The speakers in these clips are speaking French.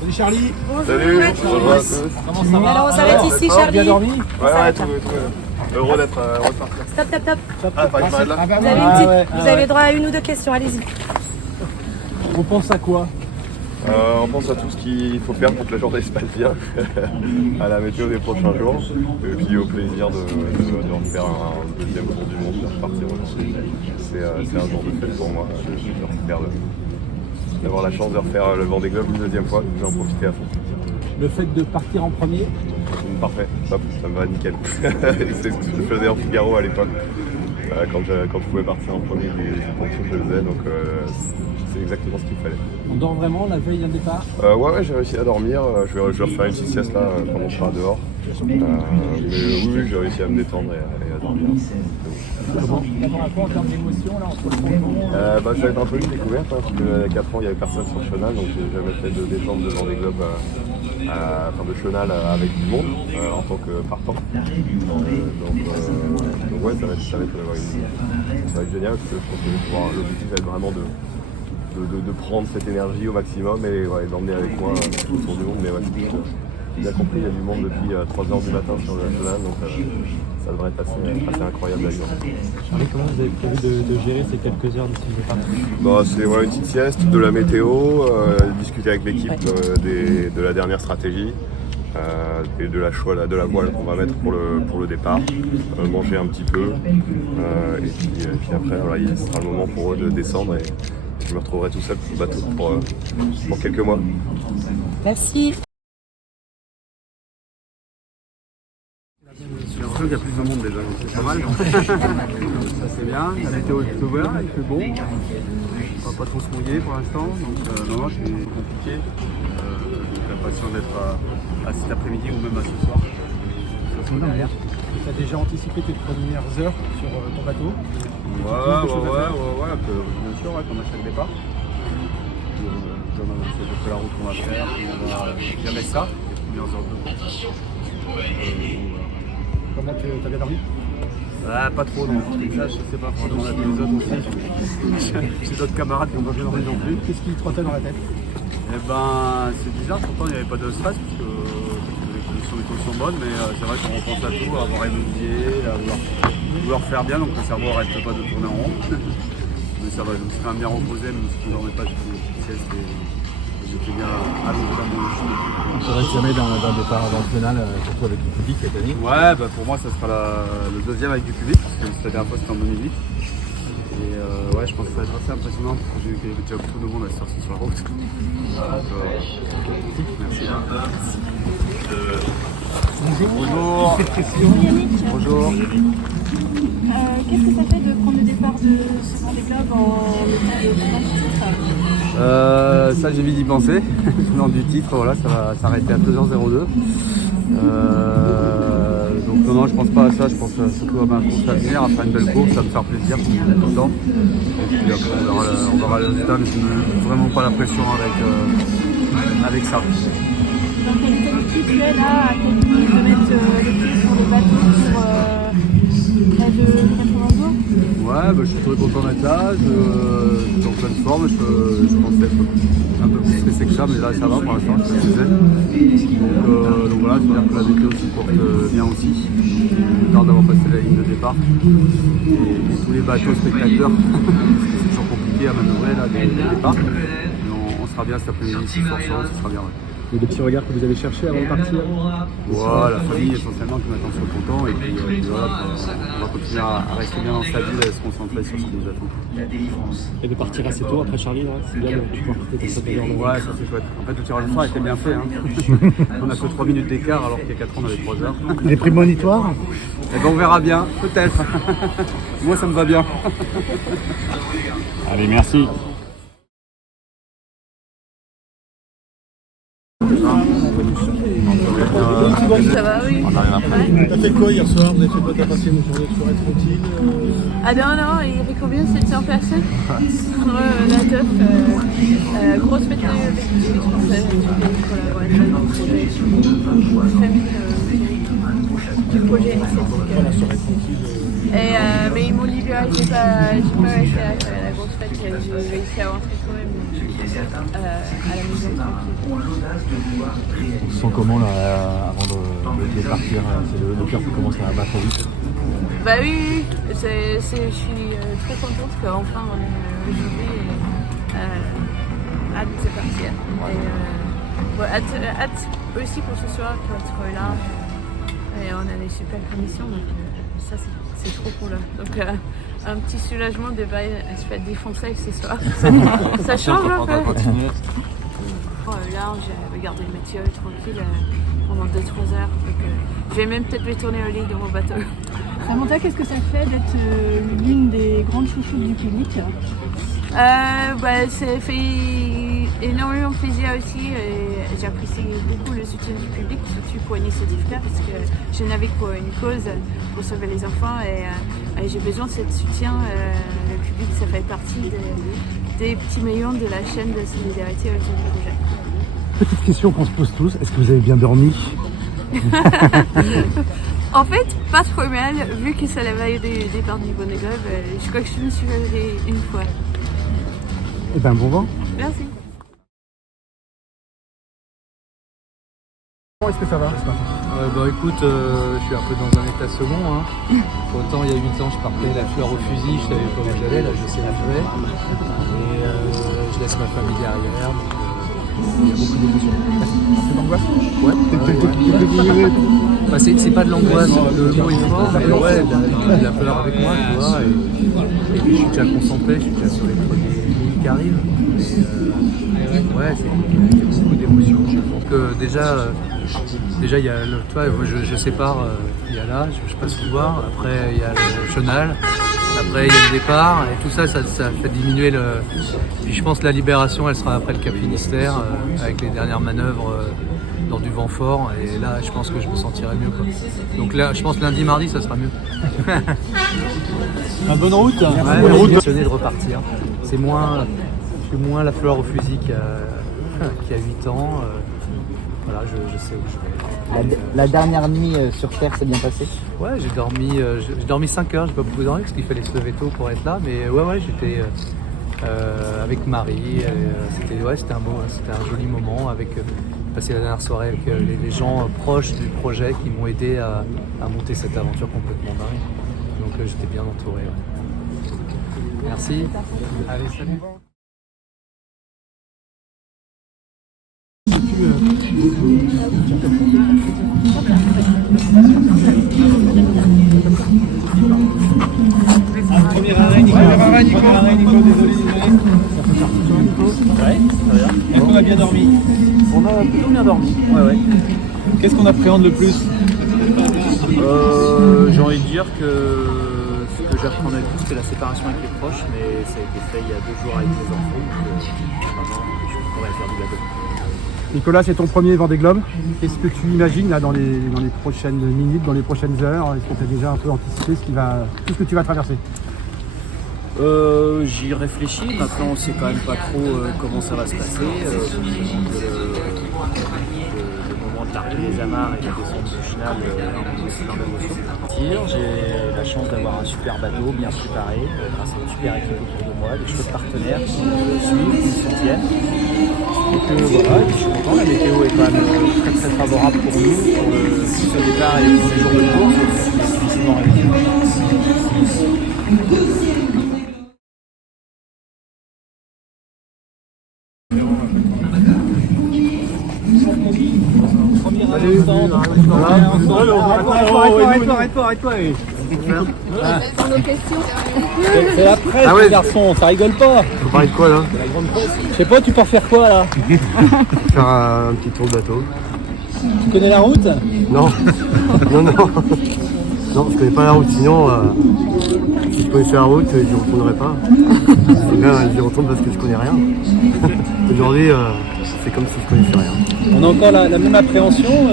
Salut Charlie. Salut, bonjour à tous. Comment ça va? Alors on s'arrête ici, Charlie. Bien dormi? Ouais, tout. Heureux d'être reparti. Stop. Ah, fallait que je m'arrête là. Vous avez le droit à une ou deux questions, allez-y. On pense à quoi? On pense à tout ce qu'il faut faire pour que la journée se passe bien, à la météo des prochains jours, et puis au plaisir de refaire un deuxième tour du monde, de repartir aujourd'hui. C'est un jour de fête pour moi, d'avoir la chance de refaire le Vendée Globe une deuxième fois, donc je vais en profiter à fond. Le fait de partir en premier? Parfait, top, ça me va nickel. C'est ce que je faisais en Figaro à l'époque, quand je pouvais partir en premier des fonctions que je faisais, donc c'est exactement ce qu'il fallait. On dort vraiment la veille d'un départ? Ouais, j'ai réussi à dormir. Je vais refaire une petite sieste là quand on sera dehors. Mais oui, j'ai réussi à me détendre et à dormir. Comment à quoi en termes d'émotion là entre le fond? Ça va être un peu une découverte, parce qu'il y a 4 ans il n'y avait personne sur Chenal, donc j'ai jamais fait de descente devant des globes, de Chenal avec du monde en tant que partant. Donc ouais, ça va être génial, parce que je pense que l'objectif va être vraiment de prendre cette énergie au maximum et d'emmener avec moi tout autour du monde. Mais ouais, j'ai bien compris, il y a du monde depuis 3h du matin sur le national, donc ça devrait être assez incroyable à vivre. Charlie, comment vous avez prévu de gérer ces quelques heures d'ici le départ? C'est une petite sieste, de la météo, discuter avec l'équipe de la dernière stratégie. Et de la voile qu'on va mettre pour le départ, manger un petit peu, et puis après il sera le moment pour eux de descendre et je me retrouverai tout seul sur le bateau pour quelques mois. Merci. J'ai l'impression qu'il y a plus de monde déjà, donc c'est pas mal. Ça c'est bien, la météo est plutôt bonne, il fait bon. On va pas trop se mouiller pour l'instant, donc non, c'est compliqué. J'ai l'impression d'être à cet après-midi ou même à ce soir. Tu as déjà anticipé tes premières heures sur ton bateau? Ouais, bien sûr, comme à chaque départ. C'est la route qu'on va faire, on va gérer ça, les premières heures de course. Comment tu as bien dormi? Pas trop, non. Comme ça, je sais pas, faut demander à tous les autres aussi. J'ai d'autres camarades qui n'ont pas bien dormi non plus. Qu'est-ce qui te trottait dans la tête? C'est bizarre, pourtant il n'y avait pas de stress parce que les conditions sont bonnes, mais c'est vrai qu'on repense à tout, à avoir étudié, à vouloir faire bien, donc le cerveau n'arrête pas de tourner en rond. Mais ça va, je me suis quand même bien reposé, même si je ne dormais pas, j'ai fait une petite sieste et j'étais bien allongé dans mon lit. On serait jamais d'un départ national, surtout avec le public cette année? Ouais, pour moi ça sera le deuxième avec du public, parce que la dernière fois c'était en 2008. Et je pense que ça va être assez impressionnant parce que j'ai vu qu'il y avait déjà beaucoup de monde à sortir sur la route. Merci. Bonjour. Bonjour. Qu'est-ce que ça fait de prendre le départ de ce Vendée Globe en titre? Ça j'ai vite y penser. Venant du titre, voilà, ça va s'arrêter à 2h02. Donc non, je pense pas à ça, je pense surtout à ma course à venir, à faire une belle course, ça va me faire plaisir tout le temps. Et puis après on verra le résultat, mais je ne mets vraiment pas la pression avec ça. Dans quelle qualité tu es là, à quel point tu veux mettre le pied sur le bateau pour près de 80 jours? Ouais, je suis très content d'être là, je suis en pleine forme, je pensais être un peu plus stressé que ça, mais là ça va pour l'instant, je suis zen. Donc voilà, c'est-à-dire que la météo se porte bien aussi. J'ai hâte d'avoir passé la ligne de départ. Et tous les bateaux spectateurs, c'est toujours compliqué à manœuvrer là, des départs. Mais on sera bien cet après-midi, si forcément, ce sera bien. Ouais. Et des petits regards que vous avez cherchés avant de partir? Ouais, la famille essentiellement qui m'attend sur le ponton et puis voilà, on va continuer à rester bien dans sa ville et à se concentrer sur ce qui nous attend. Et de partir assez tôt après Charlie, là, c'est bien de pouvoir quitter cette heure. Ouais, ça c'est chouette. En fait, le tirage au sort était bien fait. On n'a que 3 minutes d'écart alors qu'il y a 4 ans on avait 3 heures. Les prémonitoires? Et on verra bien, peut-être. Moi ça me va bien. Allez, merci. Ça va, oui. T'as fait quoi hier soir? Vous avez fait quoi? T'as passé une journée de soirée tranquille? Ah non, il y avait combien? 700 personnes? La teuf, grosse fête avec tous les Français, tous les collaborateurs du projet, famille du projet La soirée tranquille. Mais ils m'ont libéré, j'ai pas resté à la grosse fête, j'ai réussi à rentrer quand même. à la maison tranquille. On se sent comment là, avant de partir? C'est le cœur qui commence à battre vite. Bah oui, je suis très contente qu'enfin on est aujourd'hui et hâte de partir. Et hâte aussi pour ce soir pour être là. Et on a des super conditions, donc ça c'est trop cool. Donc un petit soulagement de se faire défoncer ce soir. Ça change un peu. Là, j'ai regardé le météo tranquille pendant 2-3 heures. Donc, je vais même peut-être retourner au lit de mon bateau. Samantha, qu'est-ce que ça fait d'être l'une des grandes chouchoutes du public? Ça fait énormément plaisir aussi et j'apprécie beaucoup le soutien du public, surtout pour Initiative-K parce que je navigue pour une cause, pour sauver les enfants et j'ai besoin de ce soutien. Le public, ça fait partie des petits maillons de la chaîne de solidarité autour du projet. Petite question qu'on se pose tous, est-ce que vous avez bien dormi? En fait, pas trop mal, vu que c'est la veille du départ du Vendée Globe, je crois que je me suis réveillée une fois. Eh ben bon vent. Merci. Est-ce que ça va ce matin? Bah écoute, je suis un peu dans un état second. Hein. Autant il y a 8 ans je partais la fleur au fusil, je savais pas où j'allais, là je sais où je vais. Et je laisse ma famille derrière, donc il y a beaucoup d'émotions. C'est l'angoisse? Ouais. Bah, c'est pas de l'angoisse, le mot est fort, mais ouais, il a peur avec moi, tu vois. Et puis je suis déjà concentré, je suis déjà sur les premiers lignes qui arrivent. Et, ouais, il y a beaucoup d'émotions. Donc déjà il y a tu vois, je sépare, il y a là, je passe le voir, après il y a le chenal, après il y a le départ, et tout ça fait diminuer le. Puis je pense que la libération elle sera après le Cap Finistère, avec les dernières manœuvres dans du vent fort, et là je pense que je me sentirai mieux quoi. Donc là je pense que lundi, mardi ça sera mieux. Bonne route. Ouais, bonne route. De repartir. Je suis moins la fleur au fusil qu'il y a 8 ans. Voilà, je sais où je vais. La dernière nuit sur Terre s'est bien passée? Ouais, j'ai dormi 5 heures, j'ai pas beaucoup dormi parce qu'il fallait se lever tôt pour être là, mais ouais, j'étais avec Marie, c'était un joli moment, avec passer la dernière soirée avec les gens proches du projet qui m'ont aidé à monter cette aventure complètement dingue. Donc j'étais bien entouré. Ouais. Merci. Allez, salut. Premier arrêt, Nico, désolé. Ouais, très bien. Est-ce qu'on a bien dormi? On a plutôt bien dormi. Ouais. Qu'est-ce qu'on appréhende le plus? J'ai envie de dire que ce que j'appréhendais le plus, c'est la séparation avec les proches, mais ça a été fait il y a 2 jours avec les enfants, donc vraiment, je pourrais faire du gâteau. Nicolas, c'est ton premier Vendée Globe. Qu'est-ce que tu imagines là dans les prochaines minutes, dans les prochaines heures? Est-ce qu'on t'a déjà un peu anticipé tout ce que tu vas traverser? J'y réfléchis, maintenant on sait quand même pas trop comment ça va se passer. Le moment de l'arrivée des amarres et la descente du final, c'est plein d'émotions. J'ai la chance d'avoir un super bateau bien préparé, grâce à une super équipe autour de moi, des chouettes partenaires qui me suivent, qui me soutiennent. Donc voilà, et puis je suis content, la météo est quand même très très favorable pour nous, pour ce départ et pour les jours de course, c'est difficilement réussi. Arrête-toi. C'est la presse, Ah ouais. garçon, ça rigole pas. Faut parler de quoi là? Je sais pas, tu pars faire quoi là? Faire un petit tour de bateau. Tu connais la route? Non. Non, je connais pas la route, sinon si je connaissais la route, j'y retournerais pas. Là, j'y retourne parce que je connais rien. Aujourd'hui, c'est comme si je connaissais rien. On a encore la même appréhension.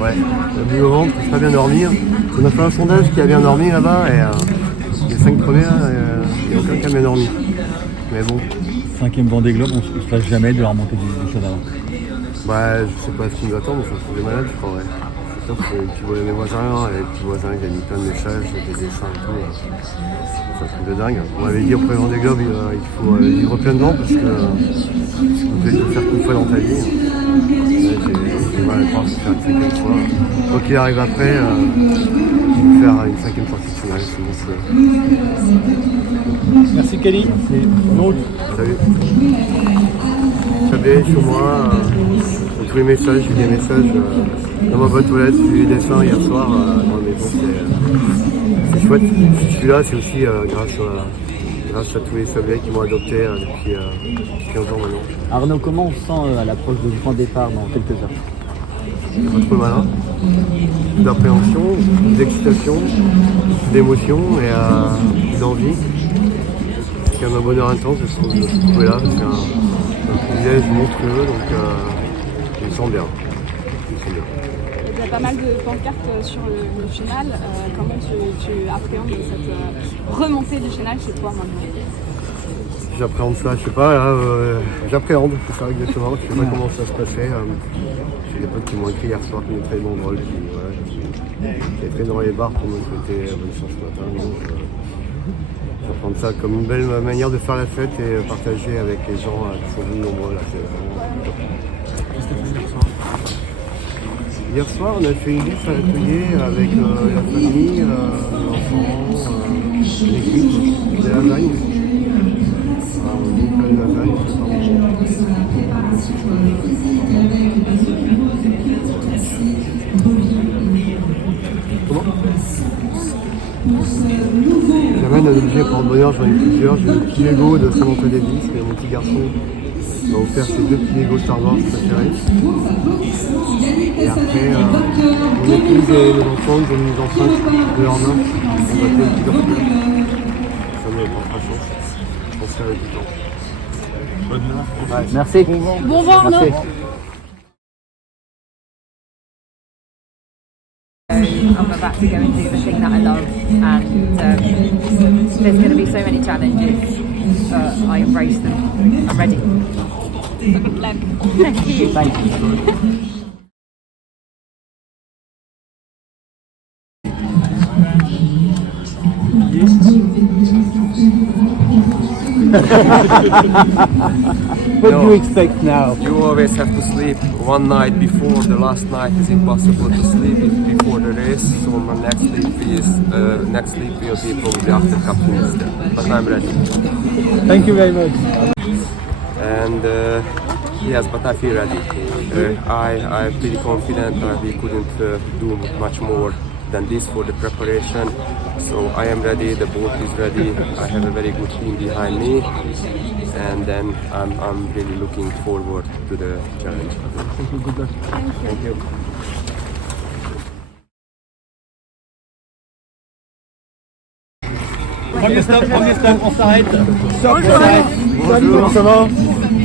Ouais. La nuit au ventre, j'ai pas bien dormi. On a fait un sondage qui a bien dormi là-bas et les 5 premiers, il n'y a aucun qui a bien dormi. Mais bon. 5e Vendée Globe, on se passe jamais de la remontée du chenal. Bah, je sais pas ce qui nous attend, mais ça me fout des malades, je crois, ouais. top, tu vois mes voisins, et les petits voisins qui avaient mis plein de messages, des dessins et tout. C'est un truc de dingue. On m'avait dit au premier Vendée Globe, il faut vivre pleinement parce que tu peux le faire qu'une fois dans ta vie. J'ai mal à croire que faire une cinquième fois. Quoi qu'il arrive après, faire une cinquième partie de finale, c'est monstrueux. Merci Kelly. Salut. Chablais sur moi, dans tous les messages, j'ai eu des messages dans ma boîte aux lettres, j'ai eu des dessins hier soir dans la maison, c'est chouette. Si je suis là, c'est aussi grâce à tous les Chablais qui m'ont adopté depuis 15 ans maintenant. Arnaud, comment on se sent à l'approche du grand départ dans quelques heures? Pas trop malin, beaucoup d'appréhension, beaucoup d'excitation, beaucoup d'émotion et d'envie. C'est quand même un bonheur intense de se trouver là, c'est un privilège monstrueux, donc je me sens bien. Il y a pas mal de pancartes sur le chenal. Comment tu appréhendes cette remontée du chenal chez toi maintenant? J'appréhende ça, je sais pas, là, j'appréhende, c'est ça exactement, je sais pas comment ça se passait. J'ai des potes qui m'ont écrit hier soir, qui m'ont très bon drôle, qui étaient dans les bars pour me souhaiter bonne chance ce matin. Donc, je vais prendre ça comme une belle manière de faire la fête et partager avec les gens qui sont venus nombreux. Là, hier soir, on a fait une liste à l'atelier avec la famille, les enfants, l'équipe, des lasagnes. Comment? J'amène un objet pour le bonheur, j'en ai plusieurs. J'ai le petit Lego de Samantha Davis, mais mon petit garçon m'a offert ses 2 petits Lego Star Wars préférés. Et après, mon épouse et mes enfants, ils ont mis les empreintes de leurs mains. On va faire plusieurs couleurs. Ça me prendra chance. Je pense que ça va être du temps. Ouais, merci. Bon vent Arnaud. Merci. I'm about to go and do the thing that I love, and there's going to be so many challenges, but I embrace them. I'm ready. Good luck. Thank you. Thank you. What do you expect now? You always have to sleep one night before. The last night is impossible to sleep before the race. So my next sleep will be probably after Cup finish. But I'm ready. Thank you very much. And yes, but I feel ready. I'm pretty confident that we couldn't do much more than this for the preparation. So I am ready, the boat is ready, I have a very good team behind me, and then I'm really looking forward to the challenge. Thank you. Good luck. Thank you. Premier stop, on s'arrête. Stop, on s'arrête. Salut, comment ça va?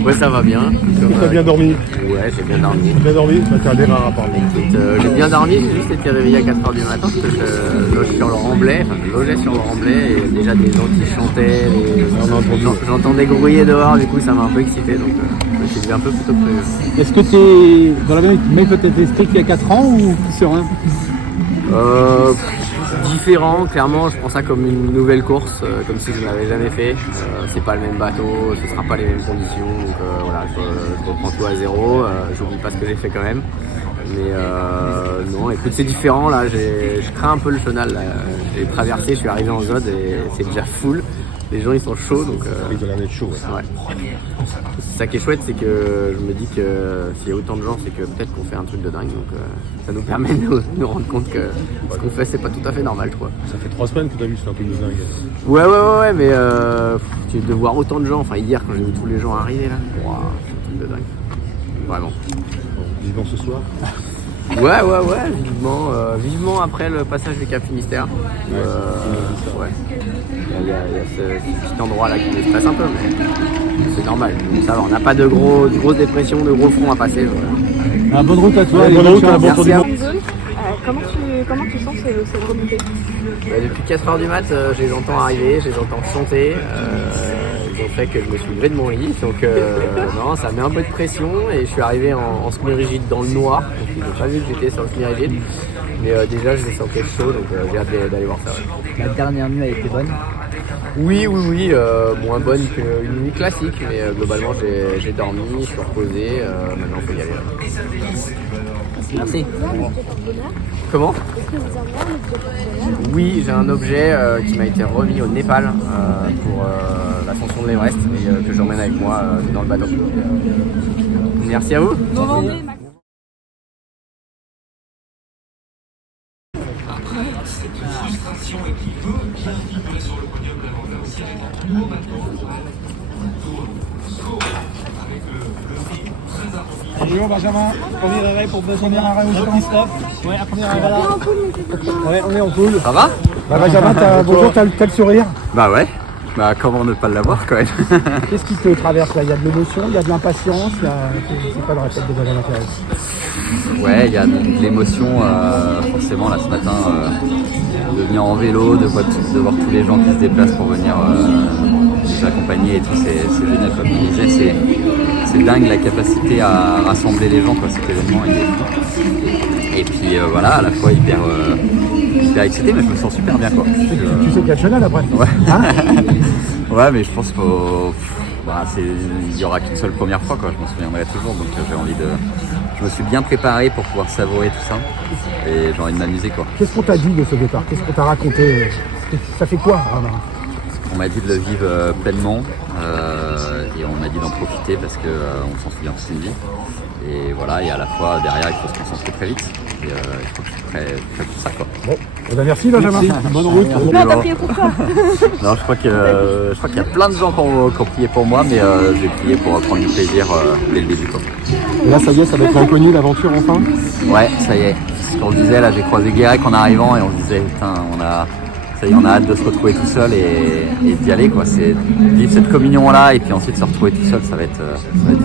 Ouais, ça va bien. T'as bien dormi? Ouais, j'ai bien dormi. Bien dormi? Ça t'a l'air rare apparemment. J'ai bien dormi, j'ai juste été réveillé à 4h du matin parce que je loge sur le Remblai, je logeais sur le Remblai et déjà des gens qui chantaient, j'entendais grouiller dehors, du coup ça m'a un peu excité, donc je me suis levé un peu plus tôt que prévu. Est-ce que tu es dans la même peut-être esprit qu'il y a 4 ans ou plus serein? Différent, clairement, je prends ça comme une nouvelle course, comme si je ne l'avais jamais fait. C'est pas le même bateau, ce sera pas les mêmes conditions, donc voilà, je reprends tout à zéro, j'oublie pas ce que j'ai fait quand même. Mais non, écoute, c'est différent là, je crains un peu le chenal là. J'ai traversé, je suis arrivé en Zod et c'est déjà full. Les gens ils sont chauds donc. Ils doivent être chauds. Ouais. C'est ça qui est chouette, c'est que je me dis que s'il y a autant de gens, c'est que peut-être qu'on fait un truc de dingue. Donc ça nous permet de nous rendre compte que ce qu'on fait, c'est pas tout à fait normal, je crois. Ça fait 3 semaines que t'as vu ce truc de dingue. Ouais, mais de voir autant de gens, enfin hier quand j'ai vu tous les gens arriver là, wow, c'est un truc de dingue. Vraiment. Vivement ce soir. Ouais, vivement après le passage du Cap Finistère. Ouais. Il y a ce petit endroit là qui me stresse un peu, mais c'est normal. Donc ça va, on n'a pas de grosses dépressions, de gros fronts à passer. Voilà. Bonne route à toi. Bonne route, merci. Comment tu sens cette remontée? Depuis 4h du mat, je les entends arriver, je les entends chanter. ils ont fait que je me suis levé de mon lit. Donc non, ça met un peu de pression et je suis arrivé en semi-rigide dans le noir. Donc ils n'ont pas vu que j'étais sur le semi-rigide. Mais déjà, je me sentais chaud, donc j'ai hâte d'aller voir ça. Ouais. La dernière nuit a été bonne? Oui, moins bonne qu'une nuit classique, mais globalement j'ai dormi, je suis reposé, maintenant il faut y aller. Merci. Comment? Oui, j'ai un objet qui m'a été remis au Népal pour l'ascension de l'Everest et que j'emmène avec moi dans le bateau. Merci à vous. Bonjour Benjamin, premier arrêt pour premier arrêt aujourd'hui Christophe. Ouais, un premier arrêt là. Ouais, on est en poule. Ça va? Bah, Benjamin, bonjour, t'as le sourire? Bah ouais, bah comment ne pas l'avoir quand même. Qu'est-ce qui te traverse là? Il y a de l'émotion, il y a de l'impatience, c'est quoi dans la tête de Benjamin Pérez? Ouais, il y a de l'émotion forcément là ce matin de venir en vélo, de voir tous les gens qui se déplacent pour venir nous accompagner et tout, c'est génial comme on disait, c'est dingue la capacité à rassembler les gens quoi, cet événement il est fou. Et puis voilà, à la fois hyper excité, mais je me sens super bien quoi. Tu sais qu'il y a le chenal après? Ouais. Hein? Ouais, mais je pense qu'il y aura qu'une seule première fois quoi, je m'en souviendrai toujours, donc j'ai envie de... Je me suis bien préparé pour pouvoir savourer tout ça et j'ai envie de m'amuser quoi. Qu'est-ce qu'on t'a dit de ce départ? Qu'est-ce qu'on t'a raconté? Ça fait quoi? On m'a dit de le vivre pleinement et on m'a dit d'en profiter parce qu'on s'en souvient toute une vie. Et voilà, et à la fois derrière il faut se concentrer très vite. Et je crois que je suis prêt pour ça quoi. Bon, eh ben merci Benjamin. Merci. Bonne route. Non, t'as prié pour toi. Non, je crois qu'il y a plein de gens qui ont prié pour moi, mais j'ai prié pour prendre du plaisir dès le début quoi. Et là ça y est, ça va être l'inconnu, l'aventure enfin? Ouais, ça y est. Ce qu'on se disait là, j'ai croisé Guérec en arrivant et on se disait putain, on a hâte de se retrouver tout seul et d'y aller quoi. C'est vivre cette communion là et puis ensuite se retrouver tout seul, ça va être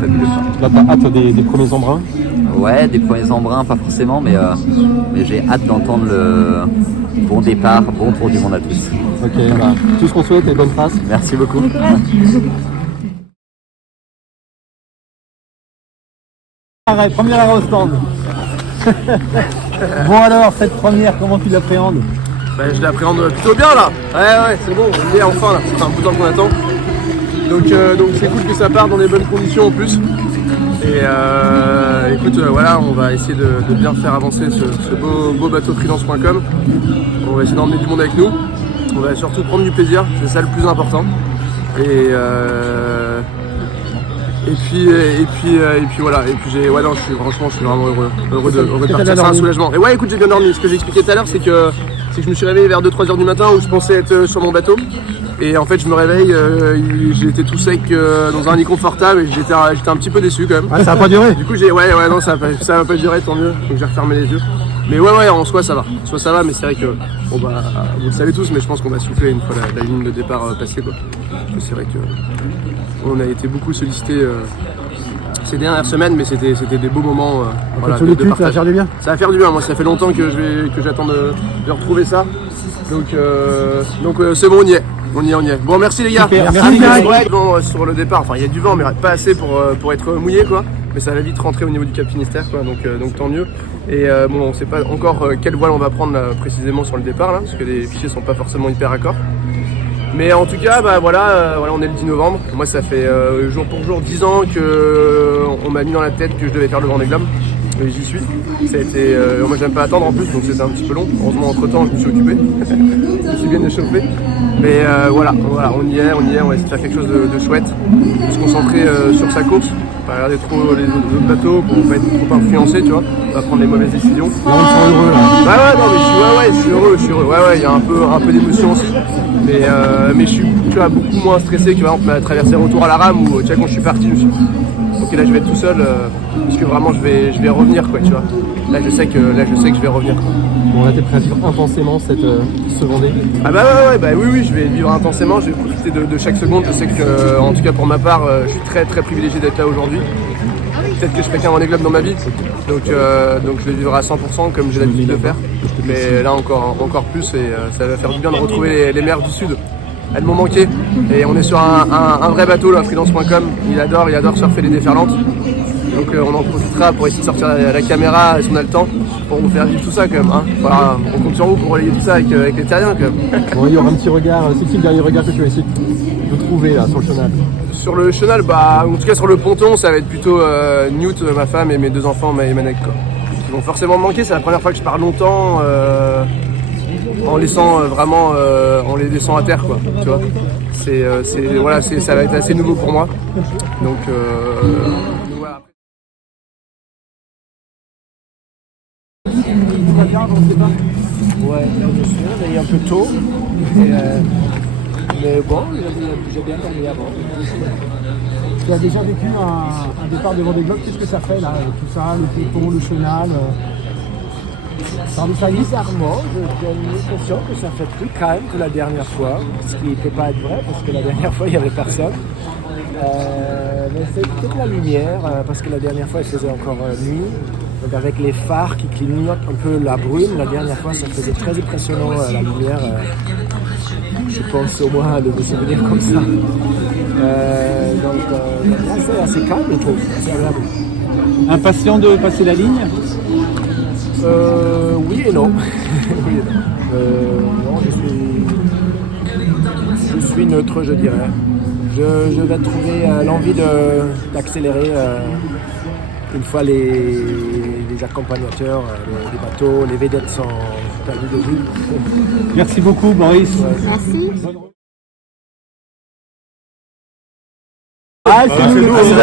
fabuleux quoi. Là t'as hâte des premiers embruns? Ouais, des premiers embruns pas forcément, mais j'ai hâte d'entendre le bon départ, bon tour du monde à tous. Ok, bah, tout ce qu'on souhaite et bonne trace. Merci beaucoup. Premier arrêt au stand. Bon alors, cette première, comment tu l'appréhendes? Je l'appréhende plutôt bien là. Ouais, c'est bon, on y est enfin là, ça fait un bout de temps qu'on attend. Donc c'est cool que ça parte dans des bonnes conditions en plus. Et écoute, voilà, on va essayer de bien faire avancer ce beau bateau freelance.com. On va essayer d'emmener du monde avec nous. On va surtout prendre du plaisir, c'est ça le plus important. Et puis voilà, et puis je suis vraiment heureux de partir, c'est un soulagement. Et ouais, écoute, j'ai bien dormi. Ce que j'ai expliqué tout à l'heure, c'est que je me suis réveillé vers 2-3 heures du matin où je pensais être sur mon bateau. Et en fait, je me réveille, j'étais tout sec dans un lit confortable et j'étais un petit peu déçu quand même. Ah, ça va pas duré? Du coup, non, ça va pas durer, tant mieux. Donc j'ai refermé les yeux. Mais ouais, en soi, ça va. Mais c'est vrai que, bon bah, vous le savez tous, mais je pense qu'on va souffler une fois la ligne de départ passée quoi. Parce que c'est vrai que on a été beaucoup sollicité ces dernières semaines, mais c'était des beaux moments. Voilà, de partage. Ça va faire du bien? Ça va faire du bien, moi ça fait longtemps que j'attends de retrouver ça. Donc c'est bon, on y est. Bon, merci les gars. Super, merci. Ouais, bon, sur le départ, enfin il y a du vent, mais pas assez pour être mouillé quoi. Mais ça va vite rentrer au niveau du Cap Finistère quoi, donc tant mieux. Et bon, on sait pas encore quelle voile on va prendre là, précisément sur le départ là, parce que les fichiers sont pas forcément hyper raccords. Mais en tout cas, voilà, on est le 10 novembre. Moi, ça fait jour pour jour 10 ans qu'on m'a mis dans la tête que je devais faire le Vendée Globe. Et j'y suis. Ça a été, moi, j'aime pas attendre en plus, donc c'était un petit peu long. Heureusement, entre-temps, je me suis occupé. Je me suis bien échauffé. Mais voilà, on y est, on va essayer de faire quelque chose de chouette. De se concentrer sur sa course. Pas regarder trop les autres bateaux pour pas être trop influencé, tu vois. Pas prendre les mauvaises décisions. Là, on se sent heureux, là. Ouais, non, mais je suis heureux. Ouais, il y a un peu d'émotion aussi. Mais je suis beaucoup moins stressé que par exemple ma traversée retour à la rame où quand je suis parti, je me suis dit, ok, là je vais être tout seul parce que vraiment je vais revenir quoi, tu vois. Là je sais que je vais revenir quoi. Bon, là t'es prêt à vivre intensément ce Vendée? Ah oui, je vais vivre intensément, je vais profiter de chaque seconde. Je sais que en tout cas pour ma part, je suis très très privilégié d'être là aujourd'hui. Peut-être que je ferai qu'un Vendée Globe dans ma vie, donc je vais vivre à 100% comme j'ai l'habitude de faire. Mais là encore plus, et ça va faire du bien de retrouver les mers du Sud. elles m'ont manqué. Et on est sur un vrai bateau, là, freelance.com. Il adore surfer les déferlantes. Donc on en profitera pour essayer de sortir la caméra si on a le temps pour vous faire vivre tout ça quand même. Hein. Voilà, on compte sur vous pour relayer tout ça avec les terriens quand même. Bon, il y aura un petit regard, c'est le dernier regard que tu vas essayer de trouver là sur le chenal. Sur le chenal, bah en tout cas sur le ponton, ça va être plutôt Newt, ma femme et mes 2 enfants, Ma et Manek, quoi. Ils vont forcément me manquer, c'est la première fois que je pars longtemps en laissant en les laissant à terre, quoi. Tu vois. Voilà, ça va être assez nouveau pour moi. Donc voilà. Ouais, je suis réveillé un peu tôt. Mais bon, j'ai bien dormi avant. Tu as déjà vécu un départ de Vendée Globe, qu'est-ce que ça fait là, tout ça, le ponton, le chenal Bizarrement, j'ai l'impression que ça fait plus calme que la dernière fois, ce qui ne peut pas être vrai parce que la dernière fois il n'y avait personne. Mais c'est peut-être la lumière, parce que la dernière fois il faisait encore nuit. Donc avec les phares qui clignotent un peu la brume, la dernière fois ça faisait très impressionnant la lumière. Je pense au moins de me souvenir comme ça. Donc là c'est assez calme, je trouve, c'est agréable. Impatient de passer la ligne? Oui et non. Oui et non. Non, je suis neutre, je dirais. Je vais trouver l'envie d'accélérer une fois les accompagnateurs, les bateaux, les vedettes sont perdus de vue. Merci beaucoup, Boris. Ouais. Merci. Ah, c'est nous, c'est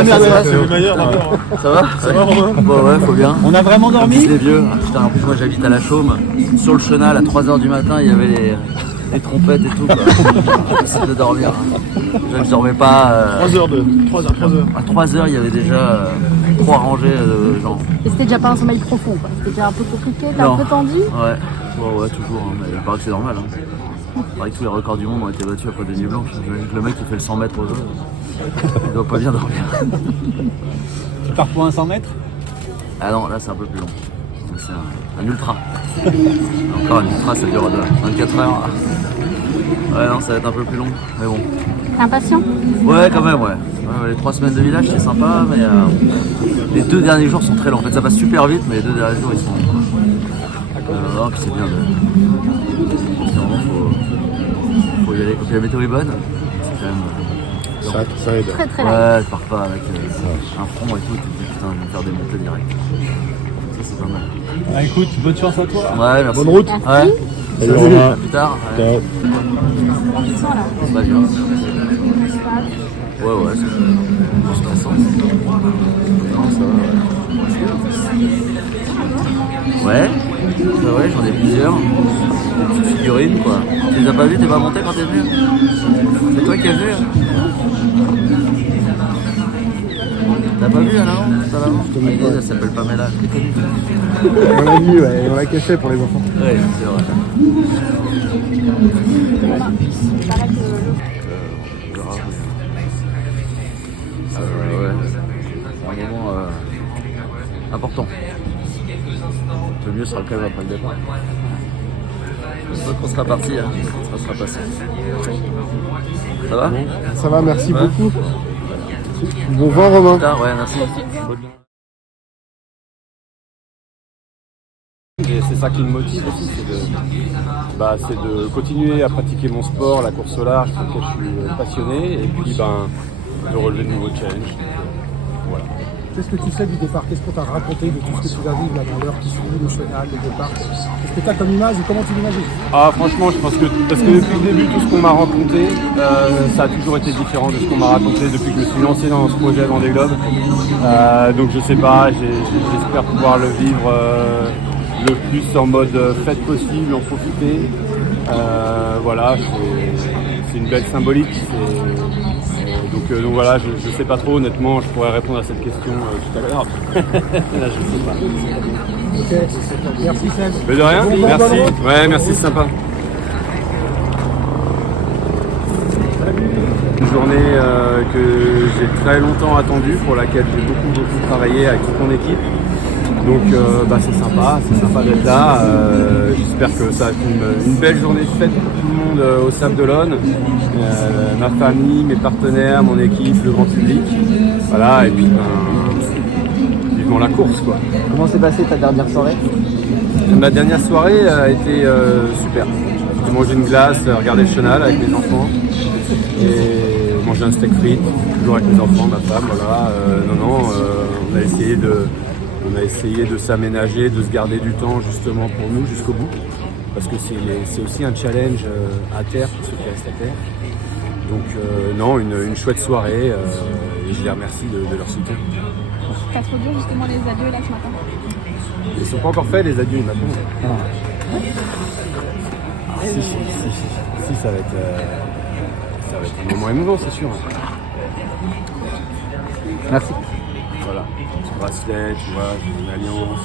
le meilleur d'abord. Ça va? Ça va, Romain? Bon, ouais, faut bien. On a vraiment dormi? Les vieux. Ah, putain, en plus, moi j'habite à la Chaume. Sur le chenal, à 3h du matin, il y avait les trompettes et tout. Impossible de dormir. Je ne dormais pas. 3 heures. À 3h, il y avait déjà 3 rangées de gens. Et c'était déjà pas un sommeil profond, quoi. C'était déjà un peu compliqué, t'es un peu tendu? Ouais, toujours. Hein, mais il paraît que c'est normal. Hein. Il paraît que tous les records du monde ont été battus après des nuits blanches. J'imagine que le mec qui fait le 100 mètres aux autres, il doit pas bien dormir. Tu pars pour un 100 mètres? Ah non, là c'est un peu plus long. C'est un ultra. Encore un ultra, ça dure 24 heures. Ouais, non, ça va être un peu plus long, mais bon. T'es impatient? Ouais, quand même, ouais. Les 3 semaines de village, c'est sympa, mais les 2 derniers jours sont très longs. En fait, ça passe super vite, mais les 2 derniers jours, ils sont longs. Non, puis c'est bien de... Vraiment, faut y aller. Quand la météo est bonne, c'est quand même... Ça aide. Très très Ouais, tu pars pas avec un front et tout, tu te dis putain, je vais me faire démonter direct. Ça, c'est pas mal. Ah, écoute, bonne chance à toi. Ouais, merci. Bonne route. Ouais. Salut, Romain. À plus tard. Ciao. Bah bien. Ouais, c'est stressant. Non, ça va, ouais. Ouais, j'en ai plusieurs. Des petites figurines, quoi. Tu les as pas vues, t'es pas monté quand t'es venu? C'est toi qui as vu? T'as pas vu alors? Elle s'appelle Pamela. On l'a vu, ouais, on l'a caché pour les enfants. Ouais, c'est vrai. Ouais, c'est un moment important. Le mieux sera quand même après le départ. Je crois qu'on sera parti, hein. Ça sera passé. Ça va? Ça va, merci Ouais. beaucoup. Bon vent, Romain. Putain, ouais, merci. Et c'est ça qui me motive aussi, c'est de continuer à pratiquer mon sport, la course au large, pour lequel je suis passionné, et puis de relever de nouveaux challenges. Voilà. Qu'est-ce que tu sais du départ? Qu'est-ce qu'on t'a raconté de tout ce que tu vas vivre là dans l'heure qui suit, le chenal, le départ? Qu'est-ce que tu as comme image et comment tu l'imagines? Ah franchement, je pense que, parce que depuis le début, tout ce qu'on m'a raconté, ça a toujours été différent de ce qu'on m'a raconté depuis que je me suis lancé dans ce projet Vendée Globe. Donc je sais pas, j'espère pouvoir le vivre le plus en mode fête possible, en profiter. Voilà, c'est une belle symbolique. Donc voilà, je sais pas trop, honnêtement, je pourrais répondre à cette question tout à l'heure. Là, je sais pas. Ok, merci Seb. Mais de rien, Bon, merci. bonne route. Ouais, merci, c'est sympa. Une journée que j'ai très longtemps attendue, pour laquelle j'ai beaucoup travaillé avec toute mon équipe. Donc c'est sympa d'être là. J'espère que ça va être une belle journée de fête pour tout le monde au Sable d'Olonne. Ma famille, mes partenaires, mon équipe, le grand public. Voilà, et puis vivement la course quoi. Comment s'est passée ta dernière soirée? Ma dernière soirée a été super. J'ai mangé une glace, regardé le chenal avec mes enfants et mangé un steak frites, toujours avec mes enfants, ma femme, voilà. On a essayé de s'aménager, de se garder du temps justement pour nous jusqu'au bout. Parce que c'est aussi un challenge à terre pour ceux qui restent à terre. Donc une chouette soirée et je les remercie de leur soutien. T'as trop dur justement les adieux là ce matin? Ils sont pas encore faits les adieux, ils m'attendent. Si, ça va être un moment émouvant, c'est sûr. Merci. Voilà, ce bracelet, tu vois, j'ai une alliance.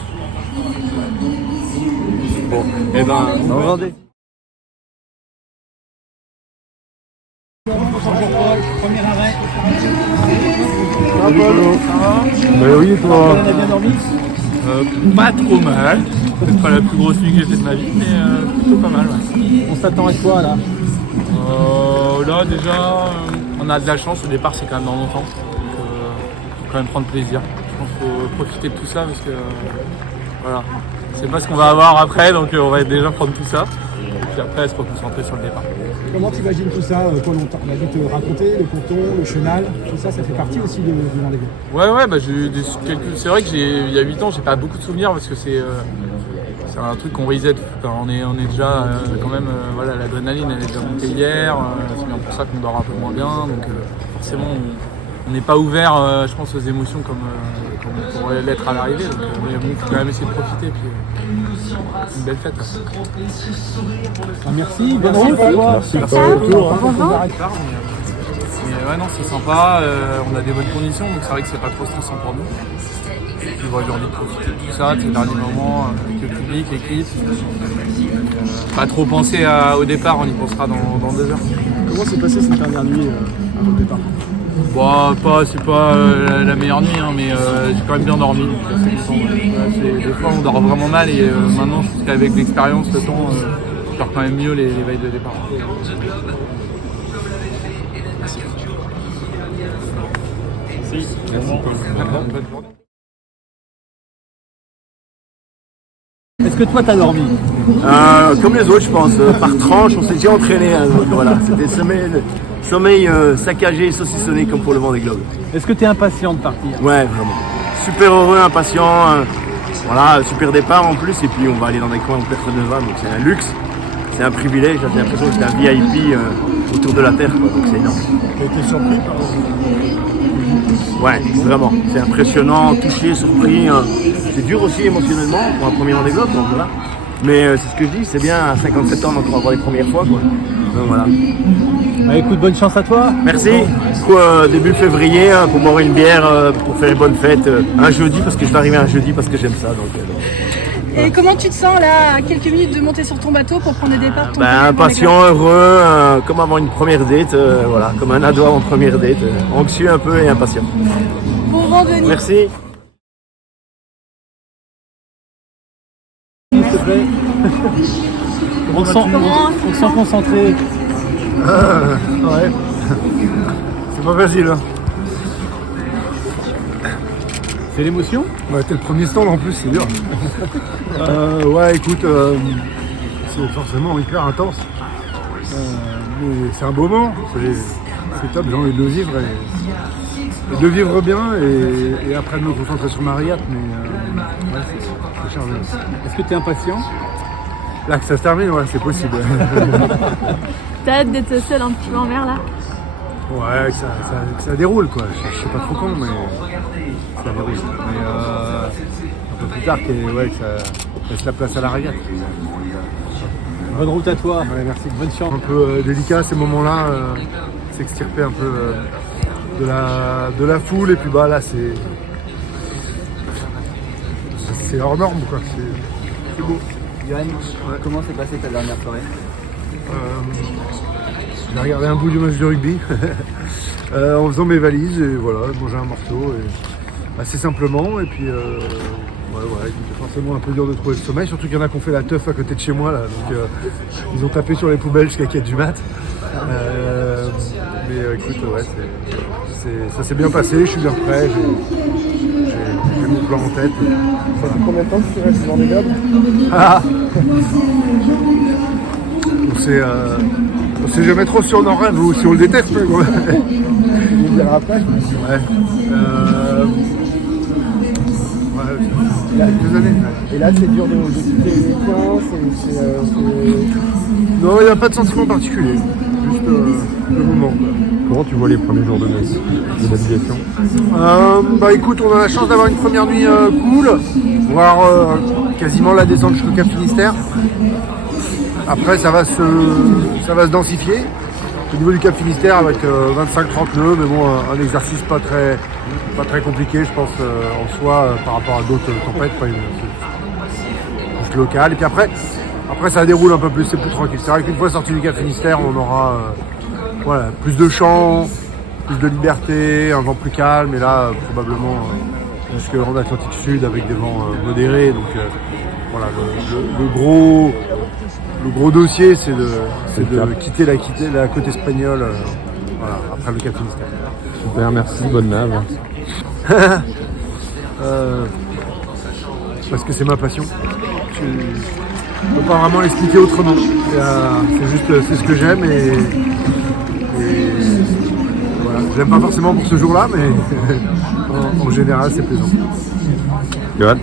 Bon, et ben, Vendée. Premier arrêt. Oui, toi. On a bien dormi? Pas trop mal. Peut-être pas la plus grosse nuit que j'ai fait de ma vie, mais plutôt pas mal. Ouais. On s'attend à quoi là? Là déjà, on a de la chance. Au départ, c'est quand même dans longtemps. Donc, faut quand même prendre plaisir. Je pense qu'il faut profiter de tout ça parce que voilà, c'est pas ce qu'on va avoir après, donc on va déjà prendre tout ça. Puis après, se reconcentrer sur le départ. Comment tu imagines tout ça, Paul? On a dû te raconter le ponton, le chenal, tout ça, ça fait partie aussi du Vendée Globe. Ouais, j'ai eu c'est vrai que il y a 8 ans, j'ai pas beaucoup de souvenirs parce que c'est un truc qu'on reset. Enfin, on est déjà quand même, voilà, l'adrénaline elle est déjà montée hier, c'est bien pour ça qu'on dort un peu moins bien, donc forcément on n'est pas ouvert, je pense, aux émotions comme on pourrait l'être à l'arrivée. Mais bon, il faut quand même essayer de profiter, puis une belle fête. Merci, bonne route. Merci pour le retour. Mais ouais, non, c'est sympa, on a des bonnes conditions, donc c'est vrai que c'est pas trop stressant pour nous. Et puis voilà, j'ai envie de profiter de tout ça, de ces derniers moments avec le public, l'équipe. Pas trop penser au départ, on y pensera dans 2 heures. Comment s'est passée cette dernière nuit avant le départ? C'est pas la meilleure nuit, hein, mais j'ai quand même bien dormi. Des fois on dort vraiment mal et maintenant je pense qu'avec l'expérience, le temps, je dors quand même mieux les veilles de départ. Merci. Bonne journée. Est-ce que toi t'as dormi? Comme les autres, je pense, par tranche, on s'est déjà entraîné. Donc voilà, c'était sommeil saccagé et saucissonné comme pour le Vendée Globe. Est-ce que tu es impatient de partir? Ouais, vraiment. Super heureux, impatient. Voilà, super départ en plus. Et puis on va aller dans des coins où personne ne va. Donc c'est un luxe, c'est un privilège. J'ai l'impression que c'est un VIP autour de la Terre. Quoi, donc c'est énorme. Tu as été surpris par Ouais, vraiment. C'est impressionnant, touché, surpris. C'est dur aussi émotionnellement pour un premier Vendée Globe. Donc voilà. Mais c'est ce que je dis, c'est bien à 57 ans, donc on va voir les premières fois. Quoi. Donc voilà. Écoute, bonne chance à toi. Merci. Début février, pour boire une bière, pour faire une bonne fête. Un jeudi, parce que je vais arriver un jeudi, parce que j'aime ça. Donc, Et comment tu te sens là, à quelques minutes de monter sur ton bateau pour prendre le départ de ton premier impatient, heureux, comme avant une première date. Voilà, comme un ado avant première date. Anxieux un peu et impatient. Bon vent, Denis. Merci. S'il te plaît. On te sent concentré. Ouais. C'est pas facile. Hein. C'est l'émotion? Ouais, t'es le premier stand en plus, c'est dur. Ouais, écoute, c'est forcément hyper intense. Mais c'est un beau moment. C'est top, j'ai envie de le vivre et de le vivre bien et après de me concentrer sur ma régate. Mais ouais, c'est chargé. Est-ce que tu es impatient? Là que ça se termine, ouais, c'est possible. T'as hâte d'être seul un petit peu en mer là? Ouais, que ça déroule quoi. Je sais pas trop quand, mais ça déroule. Mais un peu plus tard, que ça laisse la place à la régate. Bonne route à toi. Ouais, merci. Bonne chance. Un peu délicat ces moments-là, s'extirper un peu de la foule et puis là c'est hors norme quoi. C'est beau. Johan, comment s'est passée ta dernière soirée? J'ai regardé un bout du match de rugby en faisant mes valises et voilà, manger un morceau assez simplement et puis Ouais, c'était forcément un peu dur de trouver le sommeil, surtout qu'il y en a qui ont fait la teuf à côté de chez moi là, donc ils ont tapé sur les poubelles jusqu'à 4 du mat. Mais écoute, ouais, ça s'est bien passé, je suis bien prêt, j'ai mon plan en tête. Ça fait combien de temps que tu restes dans les globes? On sait jamais trop si on en rêve ou si on le déteste. Quoi. Tu me diras après. Ouais. Il y a quelques années. Et là, c'est dur de quitter les tiens, Non, il n'y a pas de sentiment particulier. Juste le moment. Quoi. Comment tu vois les premiers jours de navigation? Bah écoute, on a la chance d'avoir une première nuit cool, voir quasiment la descente jusqu'au Cap Finistère. Après, ça va se densifier. Au niveau du Cap Finistère, avec 25-30 nœuds, mais bon, un exercice pas très compliqué, je pense, en soi, par rapport à d'autres tempêtes, pas juste locales. Et puis après, ça déroule un peu plus, c'est plus tranquille. C'est vrai qu'une fois sorti du Cap Finistère, on aura plus de champs, plus de liberté, un vent plus calme, et là, probablement jusqu'en Atlantique Sud avec des vents modérés. Donc voilà, le gros dossier, c'est de quitter la côte espagnole après le Cap Finistère. Super, merci, bonne nave. Parce que c'est ma passion. Je ne peux pas vraiment l'expliquer autrement. C'est ce que j'aime et voilà. Je l'aime pas forcément pour ce jour-là, mais en général, c'est plaisant. Johan?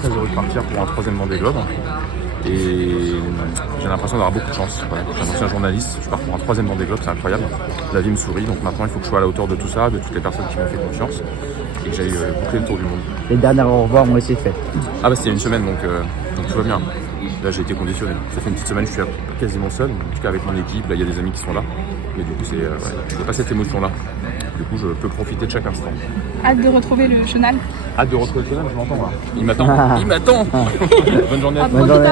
Très heureux de partir pour un 3e Vendée Globe et j'ai l'impression d'avoir beaucoup de chance. Voilà. Je suis un ancien journaliste, je pars pour un 3e Vendée Globe, c'est incroyable. La vie me sourit, donc maintenant il faut que je sois à la hauteur de tout ça, de toutes les personnes qui m'ont fait confiance et que j'aille boucler le tour du monde. Les dernières au revoir ont été faites. Ah bah c'était une semaine, donc tout va bien. Là j'ai été conditionné. Ça fait une petite semaine, je suis quasiment seul, en tout cas avec mon équipe, là il y a des amis qui sont là. Et du coup c'est pas cette émotion là. Du coup je peux profiter de chaque instant. Hâte de retrouver le chenal. Hâte de retrouver le chenal, je m'entends là. Il m'attend. Il m'attend. Bonne journée à tous. Bonne journée.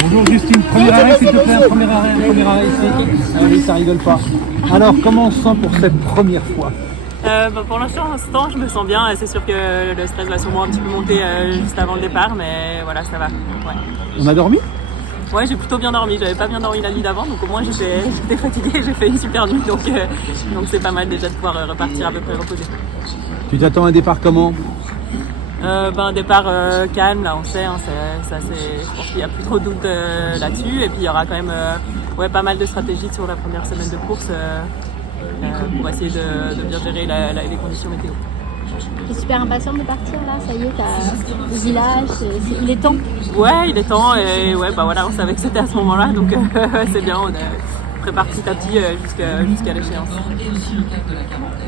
Bonjour Justine, premier arrêt s'il te plaît, premier arrêt ici. Ah oui, ça rigole pas. Alors comment on se sent pour cette première fois? Pour l'instant, je me sens bien. C'est sûr que le stress va sûrement un petit peu monter juste avant le départ, mais voilà, ça va. Ouais. On a dormi? Ouais, j'ai plutôt bien dormi. J'avais pas bien dormi la nuit d'avant, donc au moins j'étais fatiguée. J'ai fait une super nuit, donc c'est pas mal déjà de pouvoir repartir à peu près reposé. Tu t'attends à un départ comment? Un départ calme, là on sait, hein, je pense qu'il n'y a plus trop de doute là-dessus. Et puis il y aura quand même pas mal de stratégies sur la première semaine de course pour essayer de bien gérer les conditions météo. Tu es super impatiente de partir là, ça y est, t'as le village, il est temps. Ouais, il est temps et on savait que c'était à ce moment-là, donc c'est bien, on prépare petit à petit jusqu'à l'échéance.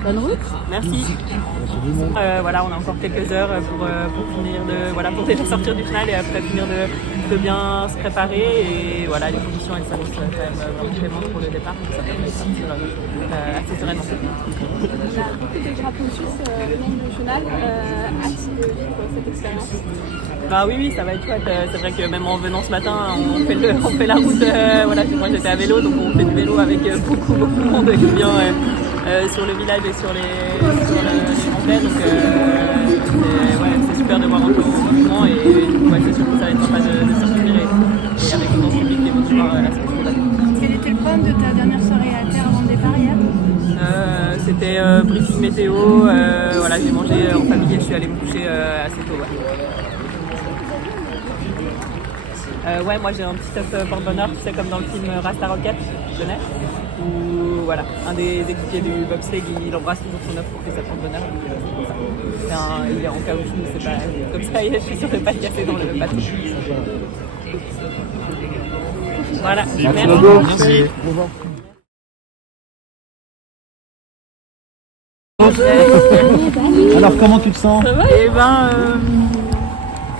Bonne route. Merci. On a encore quelques heures pour finir pour déjà sortir du final et après finir de bien se préparer et les conditions elles s'annoncent quand même vraiment clémentes pour le départ, donc ça permet de partir assez sereinement. La route des drapeaux suisses, même le chenal, a-t-il vivre cette expérience? Oui, ça va être chouette. C'est vrai que même en venant ce matin, on fait la route. Moi j'étais à vélo, donc on fait du vélo avec beaucoup de monde qui vient sur le village et sur les montagnes. Donc c'est super de voir encore beaucoup de mouvement et c'est sûr que ça va être sympa de circuler et avec une danse publique qui est venue voir la semaine. Quel était le programme de ta dernière soirée à terre avant le départ hier? C'était briefing météo. J'ai mangé en famille et je suis allée me coucher assez tôt. Moi j'ai un petit œuf porte-bonheur, tu sais, comme dans le film Rasta Rocket, tu connais, où un des équipiers du bobsleigh il embrasse toujours son œuf pour que ça porte bonheur. Il est en caoutchouc, c'est pas comme ça, je suis sûre de ne pas le casser dans le bateau. Voilà, merci. Alors comment tu te sens? Ça va?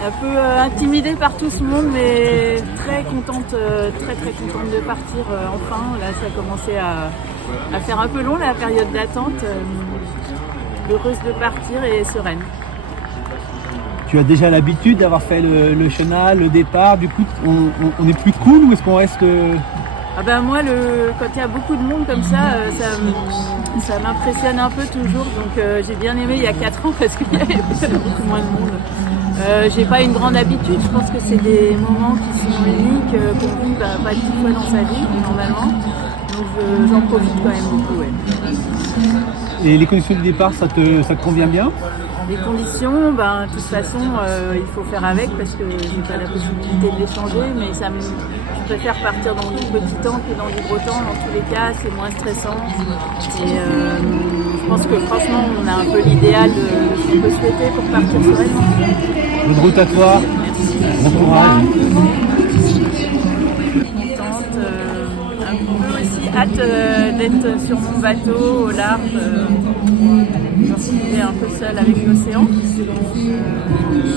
Un peu intimidée par tout ce monde, mais très contente de partir enfin. Là, ça a commencé à faire un peu long la période d'attente. Heureuse de partir et sereine. Tu as déjà l'habitude d'avoir fait le chenal, le départ, du coup on est plus cool ou est-ce qu'on reste Ah ben moi, quand il y a beaucoup de monde comme ça, ça m'impressionne un peu toujours. Donc j'ai bien aimé il y a 4 ans parce qu'il y avait beaucoup moins de monde. J'ai pas une grande habitude, je pense que c'est des moments qui sont uniques, qu'on vit pas 10 fois dans sa vie normalement. Donc j'en profite quand même beaucoup. Ouais. Et les conditions du départ, ça te convient bien? Les conditions, de toute façon, il faut faire avec parce que j'ai pas la possibilité de les changer, mais je préfère partir dans du petit temps que dans du gros temps. Dans tous les cas, c'est moins stressant. Et je pense que franchement, on a un peu l'idéal de ce qu'on peut souhaiter pour partir sereinement. Bonne route à toi. Bon courage. Un peu aussi hâte d'être sur mon bateau au large. Je me suis un peu seule avec l'océan.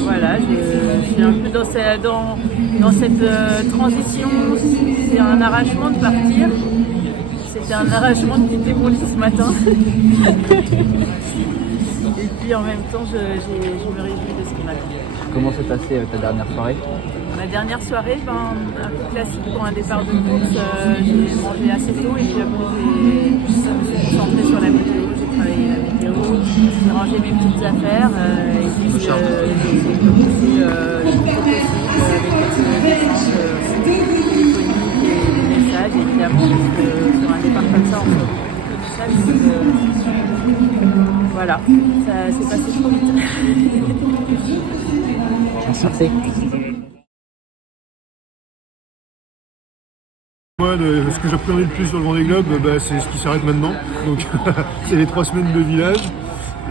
Voilà, je suis un peu dans cette transition. C'est un arrachement de partir. C'était un arrachement de quitter mon lit ce matin. Et puis en même temps, je me réjouis de ce qui m'attend. Comment s'est passée ta dernière soirée? Ma dernière soirée, un peu classique pour un départ de course. J'ai mangé assez tôt et puis après je me suis concentrée sur la météo. J'ai travaillé la météo, j'ai rangé mes petites affaires et puis j'ai essayé de commencer le plus tôt possible avec des échanges téléphoniques et des messages évidemment parce que sur un départ comme ça on reçoit beaucoup de messages. Donc, voilà, ça s'est passé trop vite. Merci. Moi, ce que j'appréhendais le plus sur le Vendée Globe, c'est ce qui s'arrête maintenant. Donc, c'est les 3 semaines de village.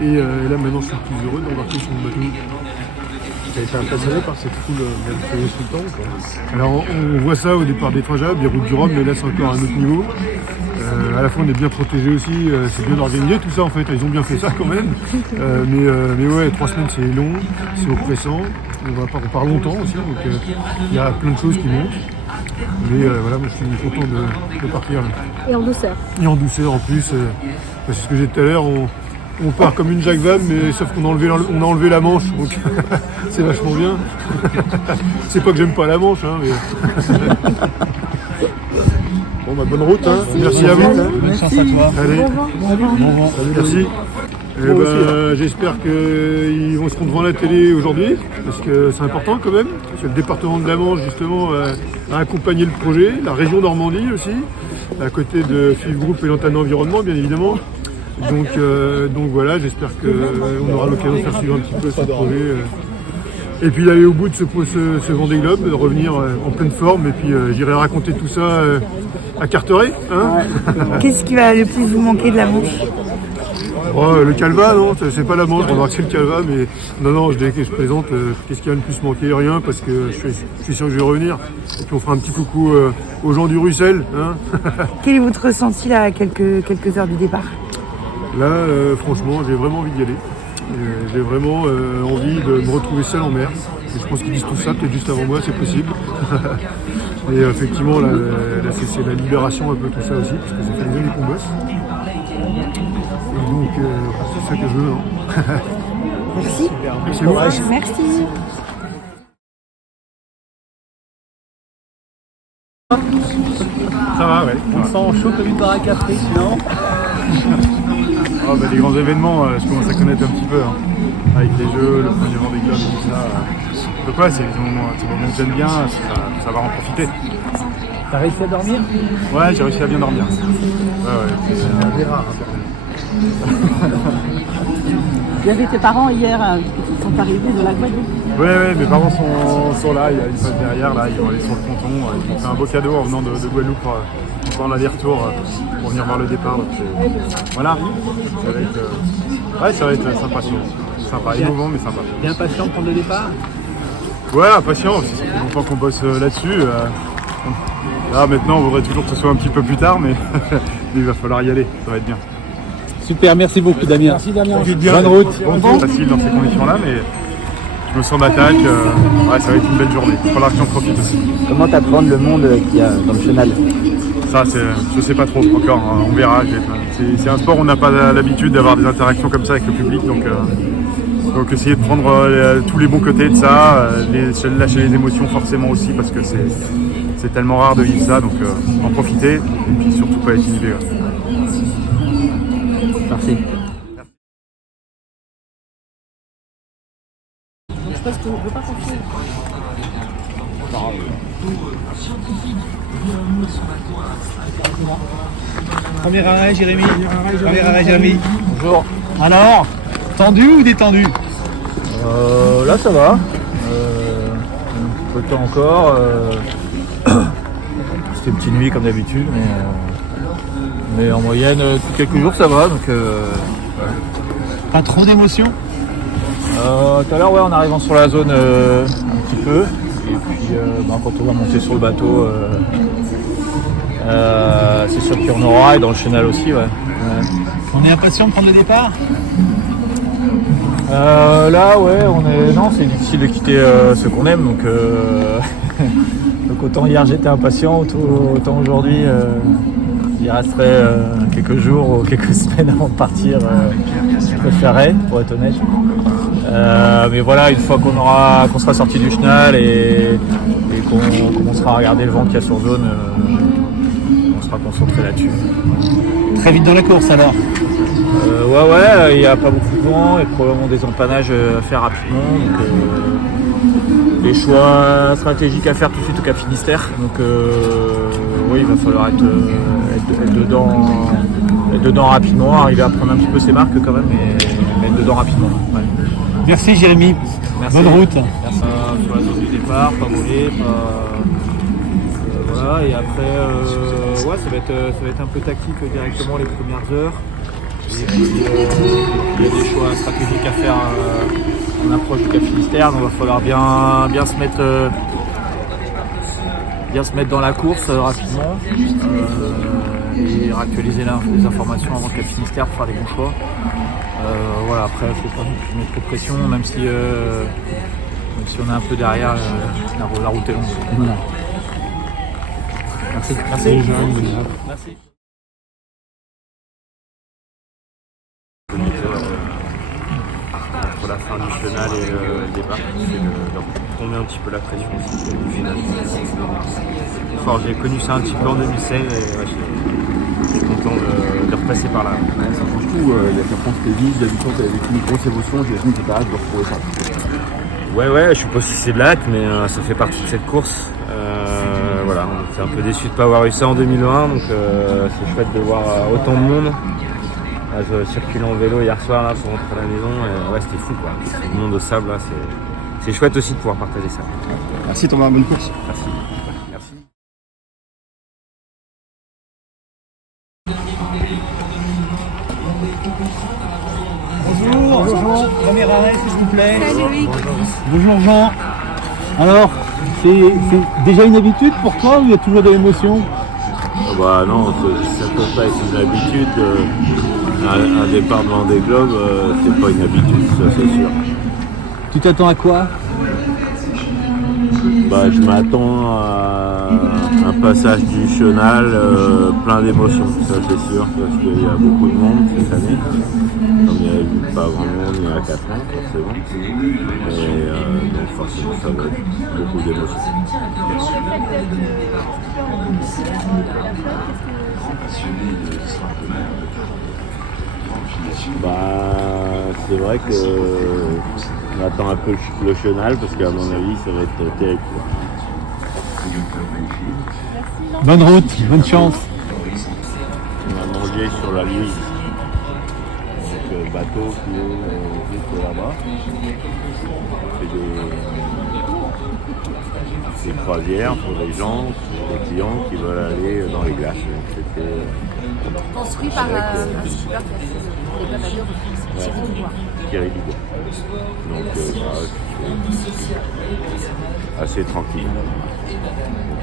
Et là, maintenant, je suis plus heureux d'embarquer sur mon bateau. J'ai été impressionné par cette foule même sous le temps, quoi. Alors, on voit ça au départ des Trajables, des routes du Rhum, mais là, c'est encore un autre niveau. À la fois, on est bien protégé aussi, c'est bien organisé tout ça en fait. Ils ont bien fait ça quand même. Mais ouais, 3 semaines, c'est long, c'est oppressant. On part longtemps aussi, donc il y a plein de choses qui montent. Mais voilà, moi je suis content de partir. Là. Et en douceur. Et en douceur en plus. C'est ce que j'ai dit tout à l'heure, on part comme une Jacques Vabre, mais sauf qu'on a enlevé la manche, donc c'est vachement bien. C'est pas que j'aime pas la manche, hein, mais. Bon, bonne route, hein. Merci à vous. Bonne chance à toi. Allez. Bon. Salut, merci. J'espère qu'ils vont se rendre devant la télé aujourd'hui, parce que c'est important quand même. Parce que le département de la Manche, justement, a accompagné le projet, la région Normandie aussi, à côté de FIF Group et l'antenne environnement, bien évidemment. Donc voilà, j'espère qu'on aura l'occasion de faire suivre un petit peu ce projet. Et puis d'aller au bout de ce Vendée Globe, de revenir en pleine forme, et puis j'irai raconter tout ça à Carteret. Hein. Qu'est-ce qui va le plus vous manquer de la Manche? Oh, le Calva, non, c'est pas la Manche, on va c'est le Calva, mais non, je plaisante, qu'est-ce qui va le plus manquer? Rien, parce que je suis sûr que je vais revenir. Et puis on fera un petit coucou aux gens du Russell. Hein. Quel est votre ressenti là, à quelques heures du départ? Là, franchement, j'ai vraiment envie d'y aller. J'ai vraiment envie de me retrouver seul en mer. Et je pense qu'ils disent tout ça, peut-être juste avant moi, c'est possible. Et effectivement, là, c'est la libération un peu tout ça aussi, parce que ça fait des années qu'on bosse. Et donc, c'est ça que je veux. Hein. Merci. Merci beaucoup. Merci. Ça va, ouais. On sent chaud comme une baraque à frites, non? Les grands événements, je commence à connaître un petit peu. Hein. Avec les jeux, le premier Vendée Globe, tout ça. Donc ouais, c'est des moments que j'aime bien, ça va en profiter. T'as réussi à dormir? Ouais, j'ai réussi à bien dormir. Ouais. C'est rare. Il y avait tes parents hier qui sont arrivés de la Guadeloupe. Ouais, mes parents sont là, ils passent derrière, là, ils vont aller sur le ponton. Ils m'ont fait un beau cadeau en venant de Guadeloupe pendant l'aller-retour pour venir voir le départ. Donc, voilà, ça va être sympa. Sympa, émouvant mais sympa. T'es impatient de prendre le départ? Ouais, impatient, ça fait longtemps qu'on bosse là-dessus. Là maintenant on voudrait toujours que ce soit un petit peu plus tard, mais il va falloir y aller, ça va être bien. Super, merci beaucoup Damien. Merci Damien. Bonne route. Bon. Facile dans ces conditions-là, mais je me sens d'attaque. Ça va être une belle journée. Il va falloir que j'en profite aussi. Comment t'apprendre le monde qu'il y a dans le chenal? Ça, je sais pas trop encore. Hein, on verra. C'est un sport où on n'a pas l'habitude d'avoir des interactions comme ça avec le public, donc essayer de prendre tous les bons côtés de ça, lâcher les émotions forcément aussi, parce que c'est c'est tellement rare de vivre ça, donc en profiter et puis surtout pas être inhibé. Merci. Je pense qu'on ne peut pas confier. Premier arrêt, Jérémy. Premier arrêt, Jérémy. Bonjour. Alors, tendu ou détendu? Là ça va. Un peu de temps encore. C'était une petite nuit comme d'habitude, mais en moyenne, tous quelques jours ça va. Donc, Pas trop d'émotion? tout à l'heure, ouais, en arrivant sur la zone un petit peu. Et puis quand on va monter sur le bateau, c'est sûr qu'il y en aura, et dans le chenal aussi. Ouais. On est impatient de prendre le départ? Là, ouais, non, c'est difficile de quitter ce qu'on aime, donc autant hier j'étais impatient, autant aujourd'hui il resterait quelques jours ou quelques semaines avant de partir. Je préférerais, pour être honnête. Mais voilà, une fois qu'on sera sorti du chenal et qu'on commencera à regarder le vent qu'il y a sur zone, on sera concentré là-dessus. Très vite dans la course alors? Ouais, il n'y a pas beaucoup de vent et probablement des empannages à faire rapidement. Donc, des choix stratégiques à faire tout de suite au Cap Finistère. Donc oui, il va falloir être dedans rapidement, arriver à prendre un petit peu ses marques quand même, mais être dedans rapidement. Ouais. Merci Jérémy. Merci. Bonne route. Merci. Sur la zone du départ, pas voler, voilà, et après ouais, ça va être un peu tactique directement les premières heures. Et puis il y a des choix stratégiques à faire en approche du Cap Finistère, donc il va falloir bien se mettre dans la course rapidement et réactualiser les informations avant le Cap Finistère pour faire les bons choix. Voilà, après il ne faut pas non plus mettre trop de pression, même si on est un peu derrière, la route est longue. Voilà. Merci. Merci. Entre la fin du chenal et le départ, c'est de tomber un petit peu la pression aussi du final. Enfin, j'ai connu ça un petit peu en 2016 et ouais, je suis content de repasser par là. Ouais, ça change tout, il y a 4 ans c'était vide, d'habitude t'avais vécu une grosse émotion, j'imagine que t'as hâte de retrouver ça. Ouais, je sais pas si c'est de l'hâte, mais ça fait partie de cette course. Voilà, on était un peu déçus de ne pas avoir eu ça en 2020, donc c'est chouette de voir autant de monde. Je circulais en vélo hier soir là, pour rentrer à la maison, et ouais, c'était fou quoi. Le monde au sable là, c'est chouette aussi de pouvoir partager ça. Merci Thomas, bonne course. Merci. Bonjour Jean, premier arrêt s'il vous plaît. Salut. Bonjour Jean. Alors, c'est déjà une habitude pour toi ou il y a toujours de l'émotion? Bah non, ça peut pas être une habitude. Un départ de Vendée Globe, c'est pas une habitude, ça c'est sûr. Tu t'attends à quoi? Bah, je m'attends à un passage du chenal plein d'émotions, ça c'est sûr, parce qu'il y a beaucoup de monde cette année. Comme il n'y a eu pas grand monde il y a 4 ans, forcément. Et donc forcément ça va être beaucoup d'émotions. Bah, c'est vrai que on attend un peu le chenal parce qu'à mon avis ça va être terrible. Bonne route, bonne chance. On a mangé sur la Louise. Donc bateau qui est juste là-bas. C'est des croisières pour les gens, des clients qui veulent aller dans les glaces. Donc c'était Construit par un skipper qui a fait les bateaux. Thierry Dubois. Donc voilà, c'est assez tranquille. Donc,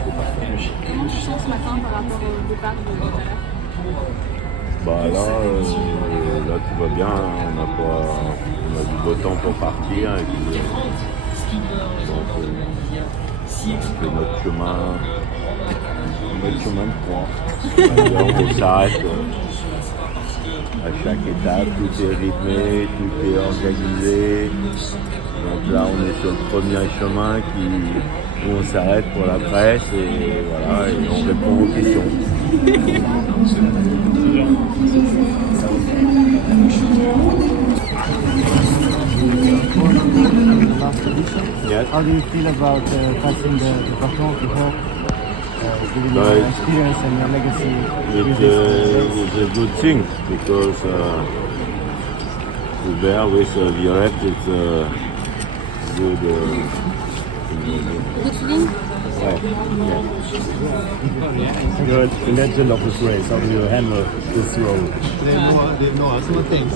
c'est parfait. Comment tu sens ce matin par rapport au départ de tout à l'heure? Bah là tout va bien, on a du beau temps pour partir et puis donc c'est notre chemin de croix. On s'arrête à chaque étape, tout est rythmé, tout est organisé. Donc là, on est sur le premier chemin où on s'arrête pour la presse et voilà, et on répond aux questions. Yes. How do you feel about passing the baton to her? Giving your experience and your legacy. It's a good thing because to bear with Violette, it's good. Good feeling? You're the legend of this race. How do you handle this role?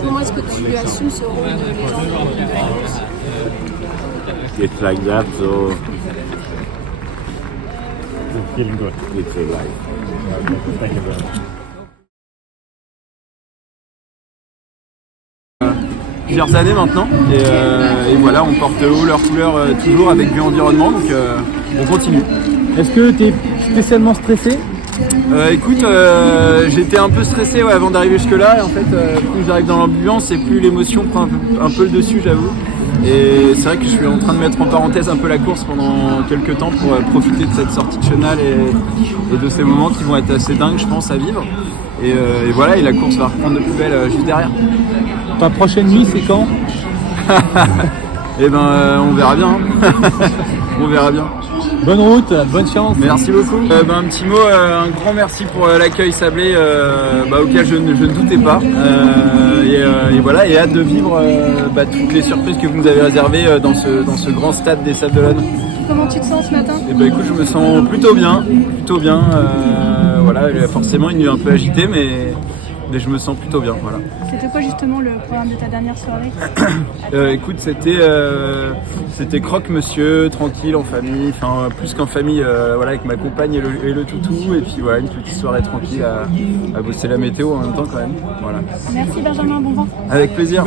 Comment est-ce que tu assumes ce rôle de légende de la course? It's like that, so You're feeling good. it's a life. Thank you very much. Plusieurs années maintenant et voilà, on porte haut leurs couleurs toujours avec Bioenvironnement, donc on continue. Est-ce que tu es spécialement stressé? Écoute, j'étais un peu stressé avant d'arriver jusque là, et en fait plus j'arrive dans l'ambiance et plus l'émotion prend un peu le dessus, j'avoue. Et c'est vrai que je suis en train de mettre en parenthèse un peu la course pendant quelques temps pour profiter de cette sortie de chenal et de ces moments qui vont être assez dingues, je pense, à vivre. Et voilà, et la course va reprendre de plus belle juste derrière. Ta prochaine nuit, c'est quand? Eh ben, on verra bien. On verra bien. Bonne route, bonne chance. Merci beaucoup. Un petit mot, un grand merci pour l'accueil sablé auquel je ne doutais pas. Et voilà, et hâte de vivre toutes les surprises que vous nous avez réservées dans ce grand stade des Sables d'Olonne. Comment tu te sens ce matin? Eh ben, écoute, je me sens plutôt bien. Voilà, forcément une nuit un peu agitée, mais je me sens plutôt bien. Voilà. C'était quoi justement le programme de ta dernière soirée? Écoute, c'était croque-monsieur, tranquille, en famille, enfin plus qu'en famille, voilà, avec ma compagne et le toutou, et puis voilà, une petite soirée tranquille à bosser la météo en même temps quand même. Voilà. Merci Benjamin, bon vent. Avec plaisir.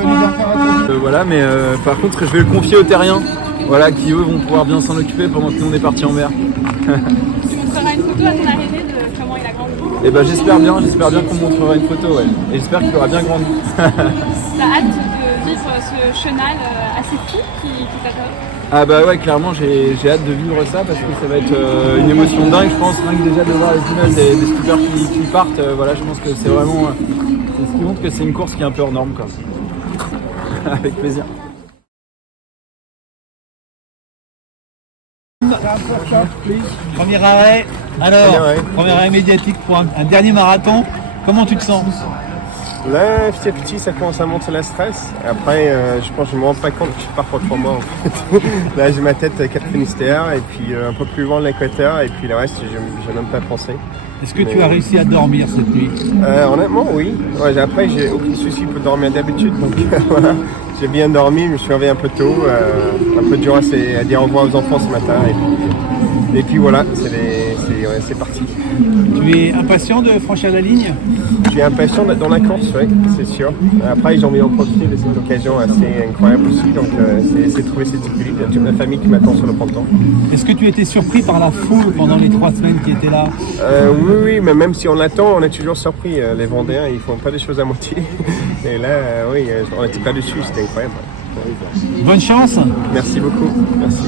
Voilà, mais par contre, je vais le confier aux terriens, voilà, qui eux vont pouvoir bien s'en occuper pendant que nous on est partis en mer. Tu montreras une photo à ton arrivée de comment il a grandi? Et ben j'espère bien qu'on montrera une photo, ouais. Et j'espère qu'il aura bien grandi. T'as hâte de vivre ce chenal assez fou qui t'attend? Ah bah ouais, clairement j'ai hâte de vivre ça parce que ça va être une émotion dingue, je pense, rien que déjà de voir les images des skippers qui partent, voilà, je pense que c'est vraiment c'est ce qui montre que c'est une course qui est un peu hors norme, quoi. Avec plaisir. Premier arrêt. Alors, premier arrêt médiatique pour un dernier marathon. Comment tu te sens? Là, petit à petit, ça commence à monter le stress. Après, je pense que je ne me rends pas compte que je pars pour 3 mois en fait. Là, j'ai ma tête à Cap Finistère et puis un peu plus loin de l'équateur et puis le reste, je n'ai même pas pensé. Est-ce que tu as réussi à dormir cette nuit? Honnêtement, oui. Ouais, après, j'ai aucun souci pour dormir d'habitude. Donc voilà, j'ai bien dormi, je me suis réveillé un peu tôt. Un peu dur à dire au revoir aux enfants ce matin. Et puis voilà, c'est parti. Tu es impatient de franchir la ligne? Je suis impatient d'être dans la course, oui, c'est sûr. Après, j'ai envie d'en profiter de cette occasion assez incroyable aussi. Donc, c'est trouver cet équilibre. Il y a toute ma famille qui m'attend sur le printemps. Est-ce que tu étais surpris par la foule pendant les 3 semaines qui étaient là? Oui, mais même si on l'attend, on est toujours surpris. Les Vendéens, ils font pas des choses à moitié. Et là, oui, on n'était pas dessus, c'était incroyable. Bonne chance. Merci beaucoup. Merci.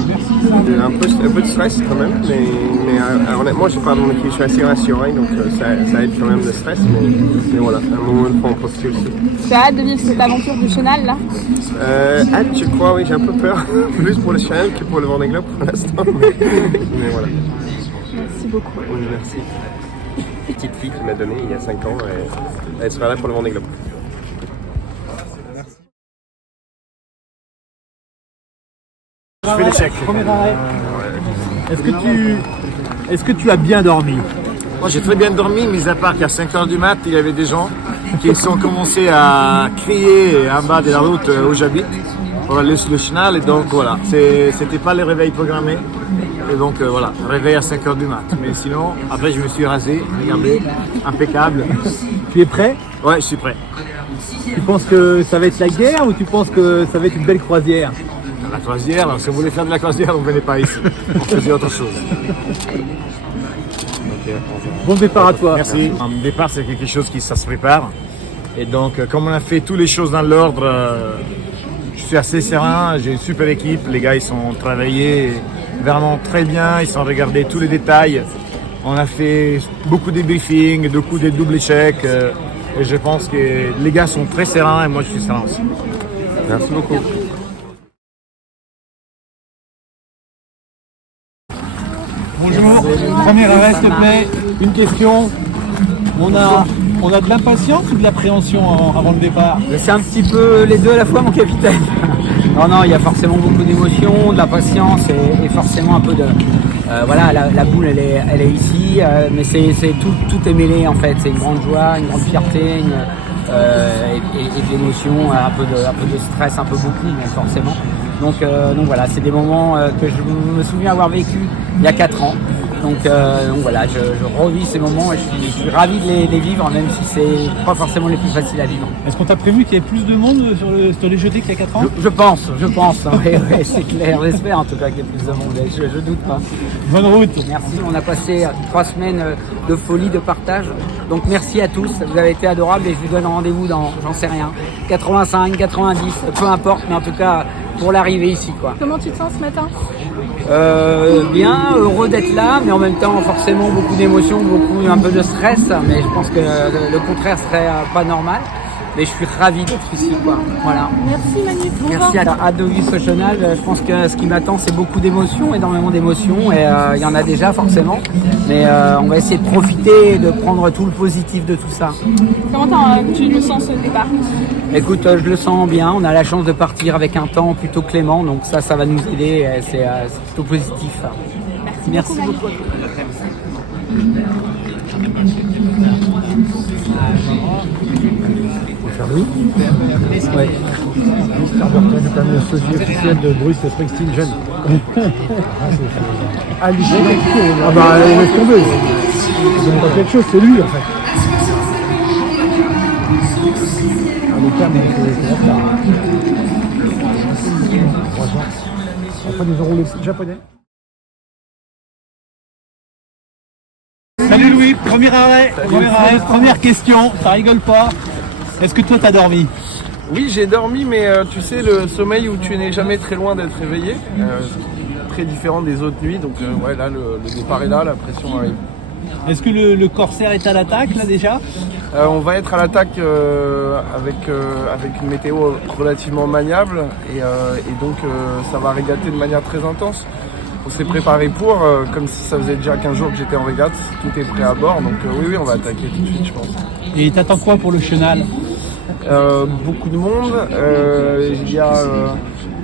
Un peu de stress quand même, mais honnêtement, je suis assez rassuré, donc ça aide quand même le stress, mais voilà, un moment il faut en profiter aussi. Tu as hâte de vivre cette aventure du chenal là? Hâte, je crois, oui, j'ai un peu peur, plus pour le chenal que pour le Vendée Globe pour l'instant, mais voilà. Merci beaucoup. Oui, merci. Petite fille qui m'a donné il y a 5 ans, et elle sera là pour le Vendée Globe. Je fais l'échec. Premier arrêt. Est-ce que tu as bien dormi? Moi j'ai très bien dormi, mis à part qu'à 5h du mat, il y avait des gens qui ont commencé à crier en bas de la route où j'habite pour aller sur le chenal, et donc voilà, c'était pas le réveil programmé, et donc voilà, réveil à 5h du mat. Mais sinon, après je me suis rasé, regardez, impeccable. Tu es prêt? Ouais, je suis prêt. Tu penses que ça va être la guerre ou tu penses que ça va être une belle croisière? La croisière, alors, si on voulait faire de la croisière, on ne venait pas ici, on faisait autre chose. Bon départ à toi. Merci. Un départ, c'est quelque chose qui ça se prépare. Et donc, comme on a fait toutes les choses dans l'ordre, je suis assez serein, j'ai une super équipe, les gars ils sont travaillés vraiment très bien, ils ont regardé tous les détails. On a fait beaucoup de briefings, beaucoup de double checks et je pense que les gars sont très sereins et moi je suis serein aussi. Merci beaucoup. Bonjour, premier arrêt s'il te plaît, une question. On a de l'impatience ou de l'appréhension avant le départ? C'est un petit peu les deux à la fois, mon capitaine. Non, il y a forcément beaucoup d'émotions, de l'impatience et forcément un peu de... voilà, la boule elle est ici, mais tout est mêlé en fait. C'est une grande joie, une grande fierté et de l'émotion, un peu de stress, un peu beaucoup, mais forcément. Donc voilà, c'est des moments que je me souviens avoir vécu il y a 4 ans. Donc voilà, je revis ces moments et je suis ravi de les vivre, même si c'est pas forcément les plus faciles à vivre. Est-ce qu'on t'a prévu qu'il y ait plus de monde sur les jetés qu'il y a 4 ans? Je pense. Ouais, c'est clair, j'espère en tout cas qu'il y ait plus de monde, je doute pas. Bonne route. Merci, on a passé 3 semaines de folie, de partage. Donc merci à tous, vous avez été adorables et je vous donne rendez-vous dans, j'en sais rien, 85, 90, peu importe, mais en tout cas pour l'arrivée ici, quoi. Comment tu te sens ce matin? Bien, heureux d'être là, mais en même temps forcément beaucoup d'émotions, un peu de stress, mais je pense que le contraire serait pas normal. Mais je suis ravi d'être ici, quoi. Voilà. Merci Manu. Merci à de vivre ce chenal. Je pense que ce qui m'attend, c'est beaucoup d'émotions, énormément d'émotions, et il y en a déjà forcément. Mais on va essayer de profiter et de prendre tout le positif de tout ça. Comment tu le sens ce départ? Écoute, je le sens bien. On a la chance de partir avec un temps plutôt clément, donc ça va nous aider. C'est plutôt positif. Merci beaucoup. Oui. Ouais. Mr. Burton est quand même le sosie officiel de Bruce Springsteen jeune. Ah, lui, ah bah, laisse tomber. Il donne pas quelque chose, c'est lui en fait. Ah, les câbles, c'est la star. 3 ans. Après, nous aurons les japonais. Salut Louis, premier arrêt, première question, ça rigole pas. Est-ce que toi t'as dormi? Oui, j'ai dormi, mais tu sais, le sommeil où tu n'es jamais très loin d'être réveillé, très différent des autres nuits. Donc ouais, là, le départ est là, la pression arrive. Est-ce que le Corsair est à l'attaque là déjà? On va être à l'attaque avec une météo relativement maniable et donc ça va régater de manière très intense. On s'est préparé pour, comme si ça faisait déjà 15 jours que j'étais en régate, tout est prêt à bord, donc oui, on va attaquer tout de suite, je pense. Et t'attends quoi pour le chenal? Beaucoup de monde, il y a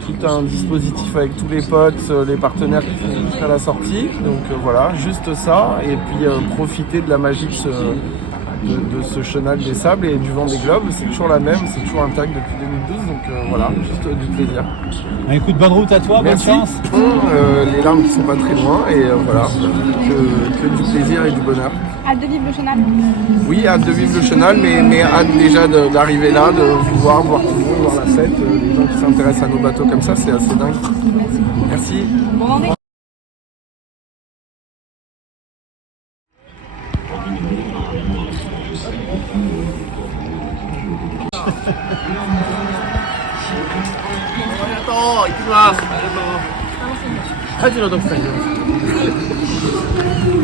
tout un dispositif avec tous les potes, les partenaires qui sont jusqu'à la sortie, donc voilà, juste ça, et puis profiter de la magie de ce chenal des sables et du vent des globes, c'est toujours la même, c'est toujours intact depuis 2012, donc voilà, juste du plaisir. Bah, écoute, bonne route à toi, merci. Bonne chance. Les larmes qui sont pas très loin et voilà, que du plaisir et du bonheur. Hâte de vivre le chenal? Oui, hâte de vivre le chenal, mais hâte déjà d'arriver là, de vous voir tout le monde, voir la fête, les gens qui s'intéressent à nos bateaux comme ça, c'est assez dingue. Merci. Bon rendez-vous.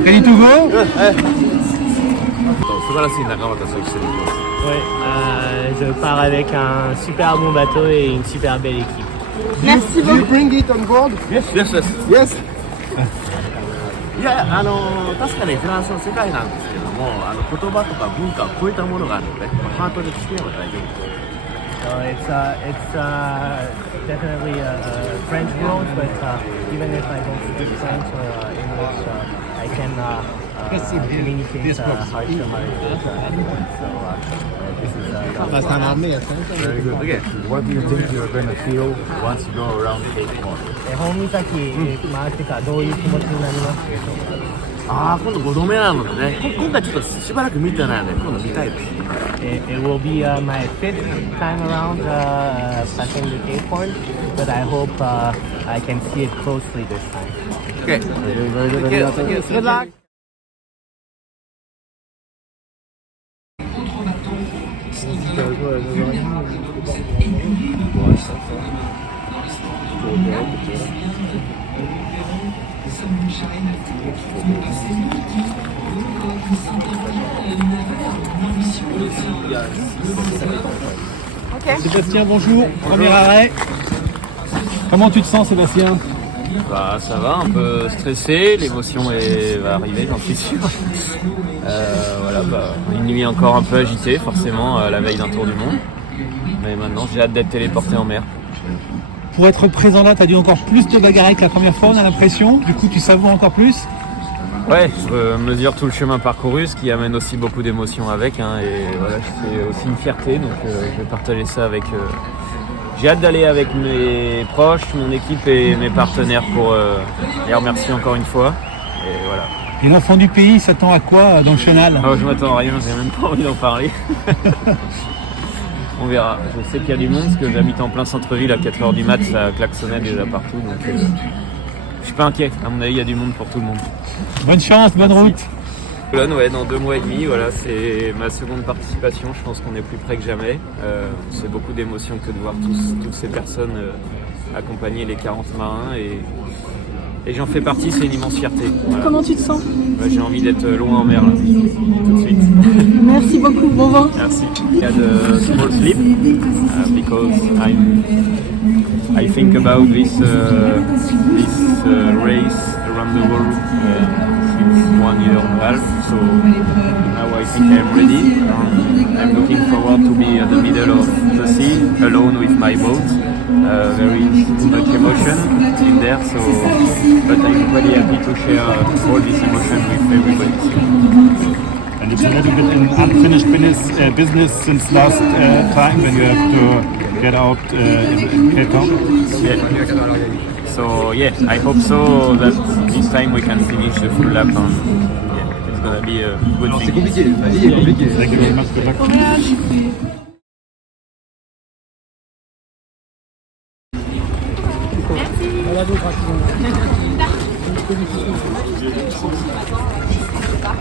Ready to go? Ouais, je pars avec un super bon bateau et une super belle équipe. Merci beaucoup. You bring it on board? Yes. Yes. いや、確かにフランスの世界なんですけども、言葉とか文化を超えたものがあるので、ハートで付き合えば大丈夫です。So it's definitely a French world, but even if I don't speak French or English, I can communicate heart to heart with anyone. So this is Very good. Okay. What do you think you're going to feel once you go around Cape Horn? 本岬回ってからどういう気持ちになりますでしょうか？今度5度目なのでね、今回ちょっとしばらく見てないので、今度見たいです。It will be my 5th time around passing the Cape Horn, but I hope I can see it closely this time. Okay. Very good. Good luck. Sébastien, bonjour. Premier arrêt. Comment tu te sens, Sébastien? Bah, ça va, un peu stressé, l'émotion va arriver, j'en suis sûr. Voilà, bah, une nuit encore un peu agitée, forcément, à la veille d'un tour du monde. Mais maintenant, j'ai hâte d'être téléporté en mer. Pour être présent là, tu as dû encore plus te bagarrer que la première fois, on a l'impression. Du coup, tu savoures encore plus? Ouais, je mesure tout le chemin parcouru, ce qui amène aussi beaucoup d'émotions avec. Hein, et voilà, c'est aussi une fierté, donc je vais partager ça avec... J'ai hâte d'aller avec mes proches, mon équipe et mes partenaires pour les remercier encore une fois. Et voilà. Et l'enfant du pays s'attend à quoi dans le chenal? Oh, je m'attends à rien, j'ai même pas envie d'en parler. On verra. Je sais qu'il y a du monde parce que j'habite en plein centre-ville à 4h du mat, ça klaxonnait déjà partout. Donc je suis pas inquiet. À mon avis, il y a du monde pour tout le monde. Bonne chance, bonne route. Ouais, dans 2 mois et demi, voilà, c'est ma seconde participation. Je pense qu'on est plus près que jamais. C'est beaucoup d'émotions que de voir toutes ces personnes accompagner les 40 marins et j'en fais partie, c'est une immense fierté. Voilà. Comment tu te sens? J'ai envie d'être loin en mer là, tout de suite. Merci beaucoup, bon vent. Merci. I had a small sleep because I think about this race around the world since 1 year and a half. So now I think I'm ready. I'm looking forward to be at the middle of the sea alone with my boat. There is too much emotion in there, but I'm really happy to share all this emotion with everybody. And it's a little bit an unfinished business since last time when you have to get out in Cape Town. Yeah. So yeah, I hope so that this time we can finish the full lap. And yeah, it's gonna be a good thing. C'est compliqué, la vie est compliquée. Thank you very much. Good luck.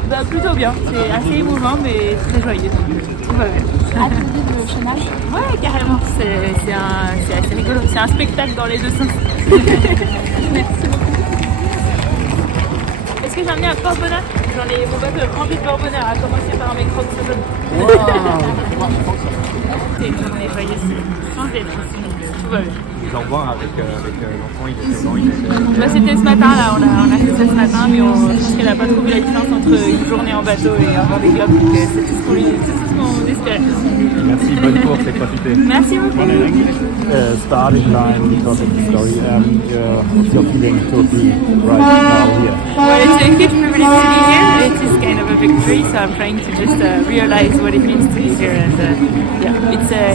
Bah, plutôt bien, c'est assez émouvant mais très joyeux, tout va bien. Hâte de vivre le chenal? Ouais, carrément, c'est assez rigolo, c'est un spectacle dans les deux sens. Merci beaucoup. Est-ce que j'ai amené un porte-bonheur? J'en ai mon bateau rempli de porte-bonheur, à commencer par mes crocs de jaune. C'est une journée joyeuse, sans d'être ici, tout va bien. Les au revoir avec l'enfant, il était blanc, Bah, c'était ce matin là, on a fait ça ce matin, mais je pense qu'elle n'a pas trouvé la différence entre une journée en bateau et un Vendée Globe, donc c'est tout ce qu'on espérait. Merci, bonne course et profitez. Merci beaucoup. Starting line because of the story. What's your feeling to be right now here? Well, it's a huge privilege to be here. It is kind of a victory, so I'm trying to just realize what it means to be here, and yeah,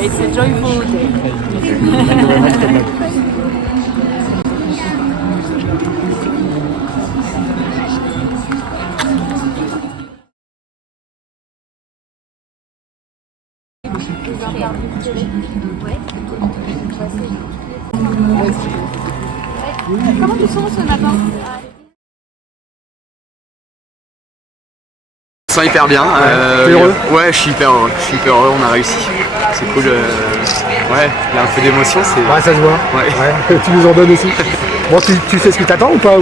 it's a joyful day. Thank you very much. Good luck. Comment tu te sens ce matin? Je me sens hyper bien. T'es heureux? Ouais, je suis hyper heureux. On a réussi. C'est cool. Ouais, il y a un peu d'émotion. Ouais, ça se voit. Ouais. Tu nous en donnes aussi. Bon, tu sais ce qui t'attend ou pas?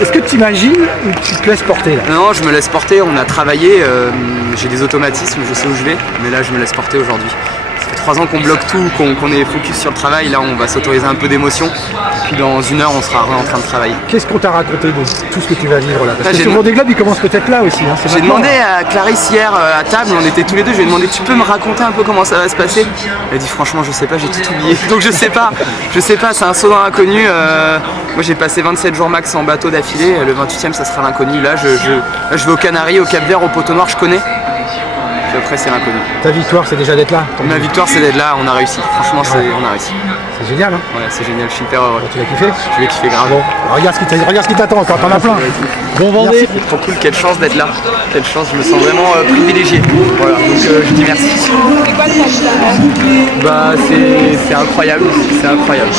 Est-ce que tu imagines ou tu te laisses porter là? Non, je me laisse porter. On a travaillé. J'ai des automatismes, je sais où je vais. Mais là, je me laisse porter aujourd'hui. Ça fait 3 ans qu'on bloque tout, qu'on est focus sur le travail. Là, on va s'autoriser un peu d'émotion. Puis dans 1 heure, on sera en train de travailler. Qu'est-ce qu'on t'a raconté de tout ce que tu vas vivre là? Parce que ce Vendée Globe, il commence peut-être là aussi. Hein, j'ai demandé à Clarisse hier à table, on était tous les deux, je lui ai demandé tu peux me raconter un peu comment ça va se passer? Elle a dit franchement je sais pas, j'ai tout oublié. Donc je sais pas, c'est un saut dans l'inconnu. Moi j'ai passé 27 jours max en bateau d'affilée, le 28e ça sera l'inconnu. Là je vais aux Canaries, au Cap Vert, au Poteau Noir, je connais. Puis après c'est l'inconnu. Ta victoire c'est déjà d'être là? Ma victoire c'est d'être là, on a réussi. Franchement on a réussi. C'est génial hein? Ouais c'est génial, je suis hyper heureux. Tu l'as kiffé? Je l'ai kiffé grave. Bon, regarde ce qui t'attend encore, t'en as plein. Bon Vendée. Trop cool, quelle chance d'être là. Quelle chance, je me sens vraiment privilégié. Voilà, donc je dis merci. C'est quoi le Bah c'est incroyable, c'est incroyable.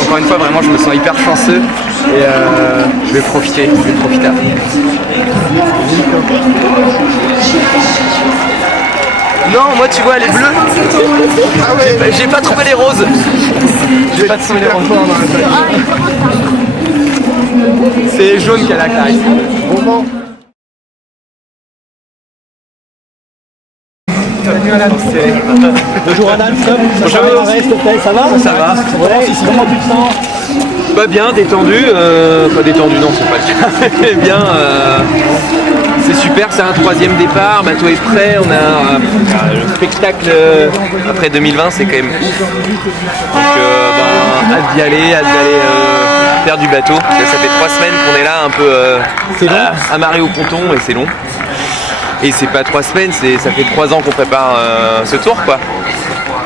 Encore une fois vraiment je me sens hyper chanceux et je vais profiter à fond. Non, moi tu vois, les bleus. Ah ouais. J'ai pas trouvé les roses. J'ai pas trouvé les roses. C'est jaune qu'elle a, Clarisse. Bon. Bonjour Adam, stop. Bonjour. Ça va? Ça va. Ouais, comment tu te sens? Bah bien, détendu. Pas détendu, non, c'est pas le cas. Mais bien. C'est super, c'est un 3e départ, bateau est prêt, on a le spectacle après 2020, c'est quand même ouf. Donc hâte d'y aller, faire du bateau. Ça fait 3 semaines qu'on est là un peu amarré au ponton et c'est long. Et c'est pas 3 semaines, ça fait 3 ans qu'on prépare ce tour quoi.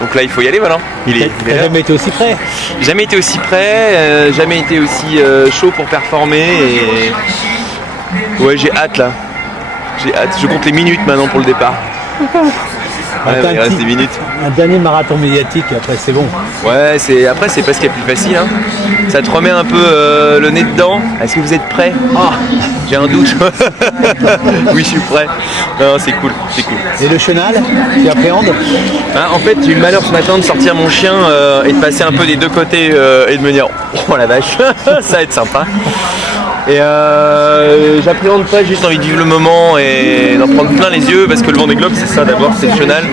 Donc là il faut y aller voilà. T'as jamais été aussi prêt? Jamais été aussi prêt, jamais été aussi chaud pour performer et ouais j'ai hâte là. J'ai hâte, je compte les minutes maintenant pour le départ. Ouais, il reste des minutes. Un dernier marathon médiatique, après c'est bon. Ouais, après c'est pas ce qu'il y a plus facile. Hein. Ça te remet un peu le nez dedans. Est-ce que vous êtes prêts? Ah, j'ai un doute. Oui, je suis prêt. Non, c'est cool, c'est cool. Et le chenal, tu appréhendes? En fait, j'ai eu le malheur ce matin de sortir mon chien et de passer un peu des deux côtés et de me dire oh la vache, ça va être sympa. Et j'appréhende pas, j'ai juste envie de vivre le moment et d'en prendre plein les yeux parce que le Vendée Globe c'est ça d'abord, c'est le chenal.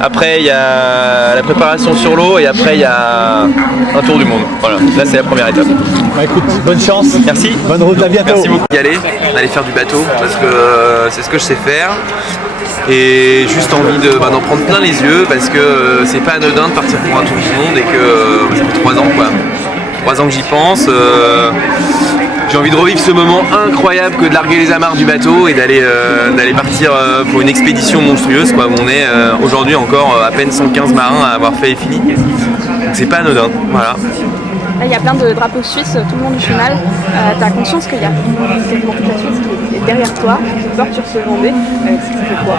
Après il y a la préparation sur l'eau et après il y a un tour du monde. Voilà, là c'est la première étape. Bah écoute, bonne chance. Merci. Bonne route, à bientôt. Merci beaucoup d'y aller, d'aller faire du bateau parce que c'est ce que je sais faire. Et juste envie d'en prendre plein les yeux parce que c'est pas anodin de partir pour un tour du monde et que ça fait 3 ans quoi. 3 ans que j'y pense. J'ai envie de revivre ce moment incroyable que de larguer les amarres du bateau et d'aller partir pour une expédition monstrueuse quoi. On est aujourd'hui encore à peine 115 marins à avoir fait et fini. Donc c'est pas anodin, voilà. Là, il y a plein de drapeaux suisses tout le long du chenal. Tu as conscience qu'il y a quasiment toute la Suisse qui est derrière toi, qui porte sur ce Vendée. Ça fait quoi?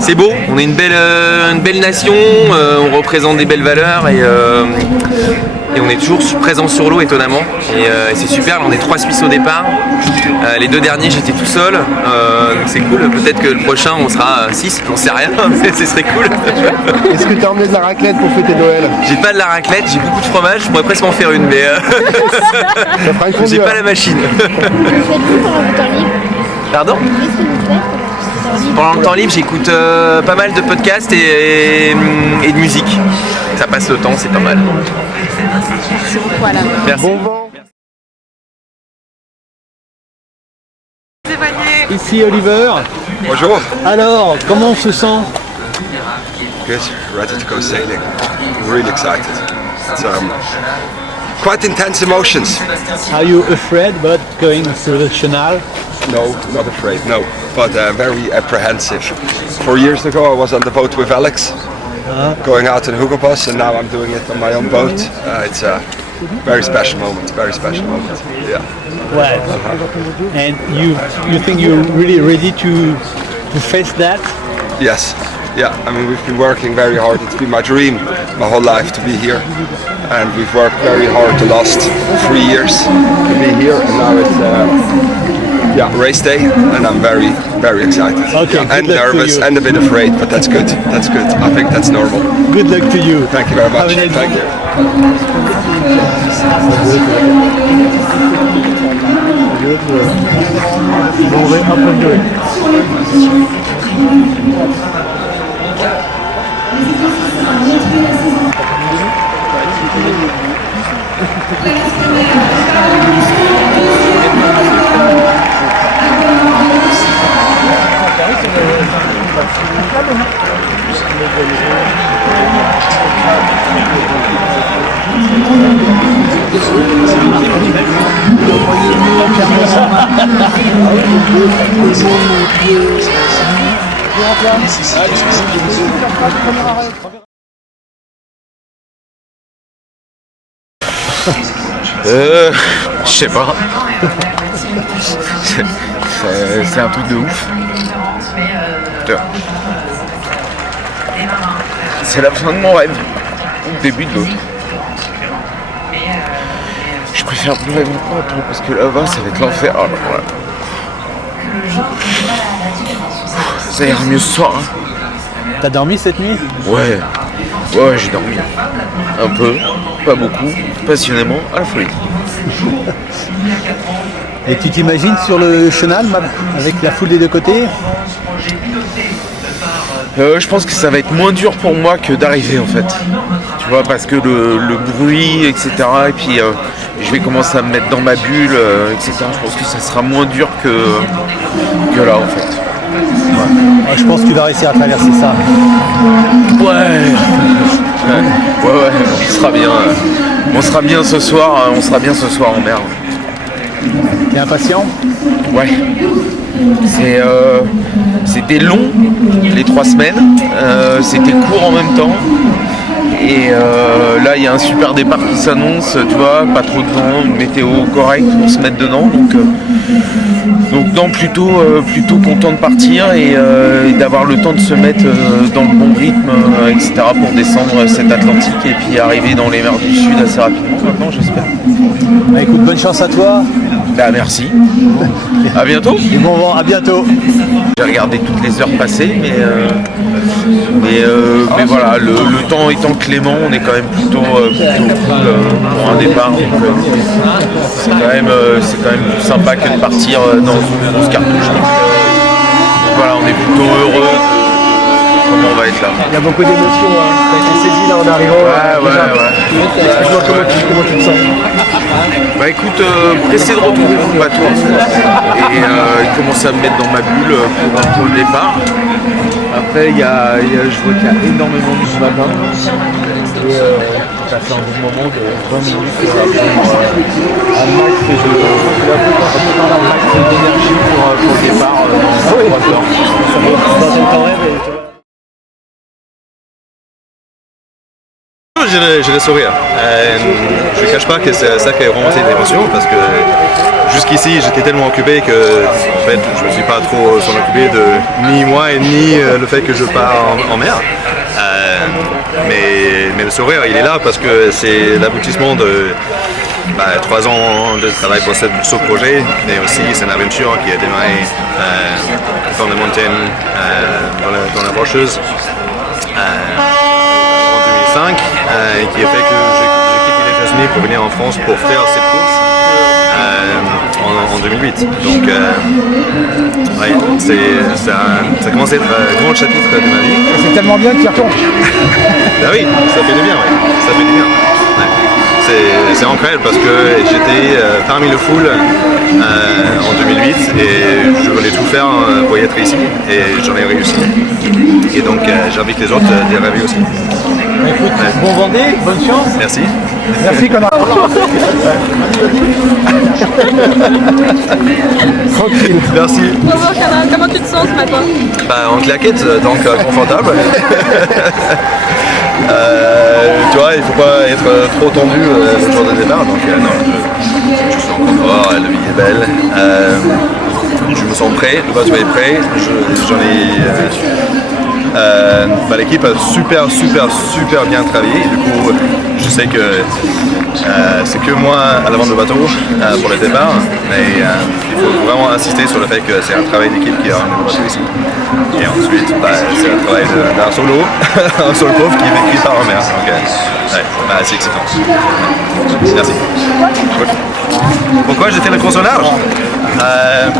C'est beau, on est une belle nation, on représente des belles valeurs et on est toujours présent sur l'eau étonnamment et c'est super, là on est 3 Suisses au départ, les 2 derniers j'étais tout seul, donc c'est cool, peut-être que le prochain on sera 6, j'en sais rien, mais ce serait cool. Est-ce que tu as emmené de la raclette pour fêter Noël? J'ai pas de la raclette, j'ai beaucoup de fromage, je pourrais presque en faire une mais j'ai pas la machine. Faites-vous pendant le temps libre? Pardon? Pendant le temps libre, j'écoute pas mal de podcasts et de musique. Ça passe le temps, c'est pas mal. Merci beaucoup Alain. Merci. Bon vent. Ici Oliver. Bonjour. Alors, comment on se sent? Good. Ready to go sailing. Really excited. It's quite intense emotions. Are you afraid about going through the chenal? No, not afraid, no. But very apprehensive. 4 years ago I was on the boat with Alex, going out in Hugo Boss, and now I'm doing it on my own boat. It's a very special moment, yeah. Well, and you think you're really ready to face that? Yes, yeah, I mean we've been working very hard. It's been my dream my whole life to be here. And we've worked very hard the last 3 years to be here, and now it's race day, and I'm very, very excited. Okay, and nervous and a bit afraid, but that's good. That's good. I think that's normal. Good luck to you. Thank you very much. Thank you. Je sais pas. C'est un truc de ouf. C'est la fin de mon rêve, le début de l'autre. Je préfère pleurer maintenant parce que là-bas ça va être l'enfer. Alors, voilà. Ça ira mieux ce soir. Hein. T'as dormi cette nuit? Ouais, j'ai dormi. Un peu, pas beaucoup, passionnément, à la folie. Et tu t'imagines sur le chenal avec la foule des deux côtés? Je pense que ça va être moins dur pour moi que d'arriver en fait. Tu vois, parce que le bruit, etc. Et puis je vais commencer à me mettre dans ma bulle, etc. Je pense que ça sera moins dur que là en fait. Ouais. Je pense que tu vas réussir à traverser ça. Ouais, on sera bien. On sera bien ce soir. On sera bien ce soir en mer. T'es impatient? Ouais. C'était long les 3 semaines, c'était court en même temps. Et là il y a un super départ qui s'annonce, tu vois, pas trop de vent, une météo correcte pour se mettre dedans. Donc non, plutôt content de partir et d'avoir le temps de se mettre dans le bon rythme, etc. pour descendre cet Atlantique et puis arriver dans les mers du Sud assez rapidement maintenant, j'espère. Bah, écoute, bonne chance à toi. Bah merci. À bientôt. Et bon vent, à bientôt. J'ai regardé toutes les heures passées, mais voilà, le temps étant clément, on est quand même plutôt cool pour un départ. C'est quand même plus sympa que de partir dans une grosse cartouche. Donc, voilà, on est plutôt heureux de comment on va être là. Il y a beaucoup d'émotions, hein. T'as été saisi là en arrivant. Ouais. Explique-moi comment tu te sens. Bah écoute, pressé de retrouver mon bateau et il commence à me mettre dans ma bulle pour le départ. Après je vois qu'il y a énormément de ce matin et ça fait un bon moment de 20 minutes à prendre un max d'énergie pour le départ dans 3 heures. Dans ton rêve. J'ai le sourire. Je ne cache pas que c'est ça qui a remonté l'émotion parce que jusqu'ici j'étais tellement occupé que en fait, je ne me suis pas trop s'en occupé de ni moi ni le fait que je pars en mer. Mais le sourire il est là parce que c'est l'aboutissement de 3 ans de travail pour ce projet, mais aussi c'est une aventure qui a démarré dans les montagnes, dans la rocheuse. Et qui a fait que j'ai quitté les États-Unis pour venir en France pour faire cette course en 2008. Donc ça a commencé à être un grand chapitre de ma vie. C'est tellement bien que tu retournes. Bah oui, ça fait du bien, ça fait du bien. Ouais. C'est incroyable parce que j'étais parmi le full en 2008 et je voulais tout faire pour y être ici et j'en ai réussi. Et donc j'invite les autres d'y arriver aussi. Écoute, bon Vendée, bonne chance. Merci. Merci connard. Tranquille. Merci. Bonjour Cana, comment tu te sens ce matin? En claquette, donc confortable. Tu vois, il ne faut pas être trop tendu le jour de départ, donc non, je suis en confort, la vie est belle. Je me sens prêt, le bateau est prêt, l'équipe a super bien travaillé. Du coup, je sais que c'est que moi à l'avant du bateau pour le départ. Mais il faut vraiment insister sur le fait que c'est un travail d'équipe qui a amené le bateau ici. Et ensuite, c'est un travail d'un solo, un solo pauvre qui part en mer. Donc, c'est excitant. Merci. Pourquoi j'ai fait la course au large?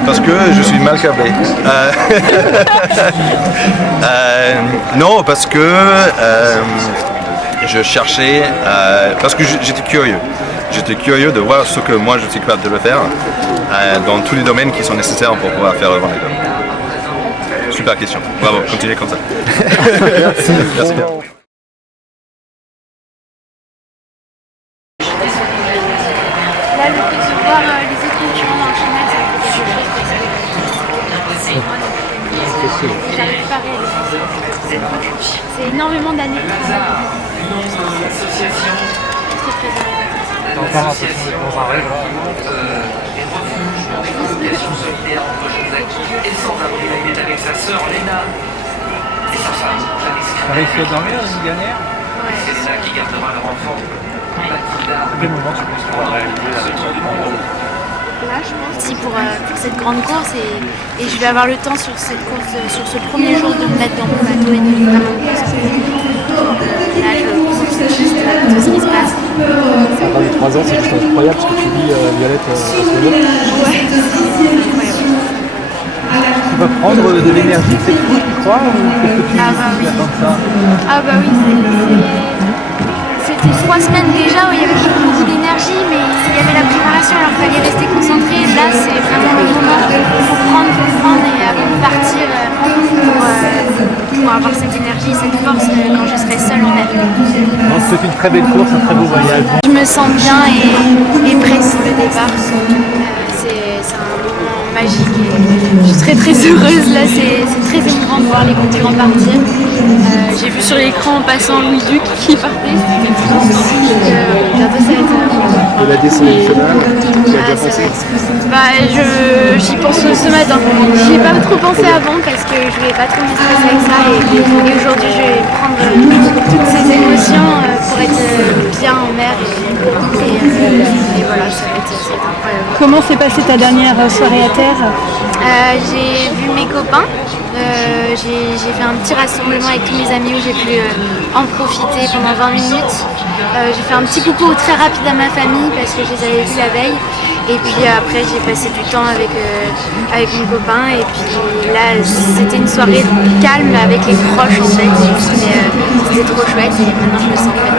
Parce que je suis mal câblé. Non, parce que je cherchais, parce que j'étais curieux. J'étais curieux de voir ce que moi je suis capable de le faire dans tous les domaines qui sont nécessaires pour pouvoir faire le Vendée Globe. Super question. Bravo, continuez comme ça. Merci. Merci bien. Là, le fait de voir les autres concurrents dans le chenal, ça me fait quelque chose. J'arrive pas à réaliser. C'est énormément d'années de travail. T'en parles un peu plus comparé. T'as réussi à dormir l'année dernière? Ouais. C'est ça qui gardera leur enfant. À quel moment tu penses pouvoir réaliser avec ton enfant? Là, je pense, si pour cette grande course et je vais avoir le temps sur cette course, sur ce premier jour de me mettre dans mon bateau et de vraiment présent, c'est juste incroyable ce que tu vis, Violette, en ce moment. Ouais, c'est incroyable. Tu vas prendre de l'énergie de cette course, tu crois, ou qu'est-ce que tu attends de ça? Ah bah oui, c'était 3 semaines déjà où il y avait beaucoup d'énergie, mais il y avait la préparation, alors il fallait rester concentré. Là, c'est vraiment le moment où il faut prendre et avant de partir pour avoir cette énergie, cette force quand je serai seule en mer. C'est une très belle course, un très beau voyage. Je me sens bien et prête pour le départ. C'est un moment magique et je suis très heureuse. Là, c'est très émouvant de voir les concurrents partir. J'ai vu sur l'écran en passant Louis Duc qui partait. Bientôt ça va être... De la descente nationale, tu as déjà pensé? J'y pense ce matin. J'y ai pas trop pensé avant parce que je voulais pas trop me stresser avec ça et aujourd'hui je vais prendre toutes ces émotions pour être bien en mer et voilà, ça va être incroyable. Comment s'est passée ta dernière soirée à terre? J'ai vu mes copains, j'ai fait un petit rassemblement avec tous mes amis où j'ai pu en profiter pendant 20 minutes. J'ai fait un petit coucou très rapide à ma famille parce que je les avais vus la veille. Et puis après j'ai passé du temps avec mon copain et puis là c'était une soirée calme avec les proches en fait. C'était trop chouette et maintenant je me sens prête.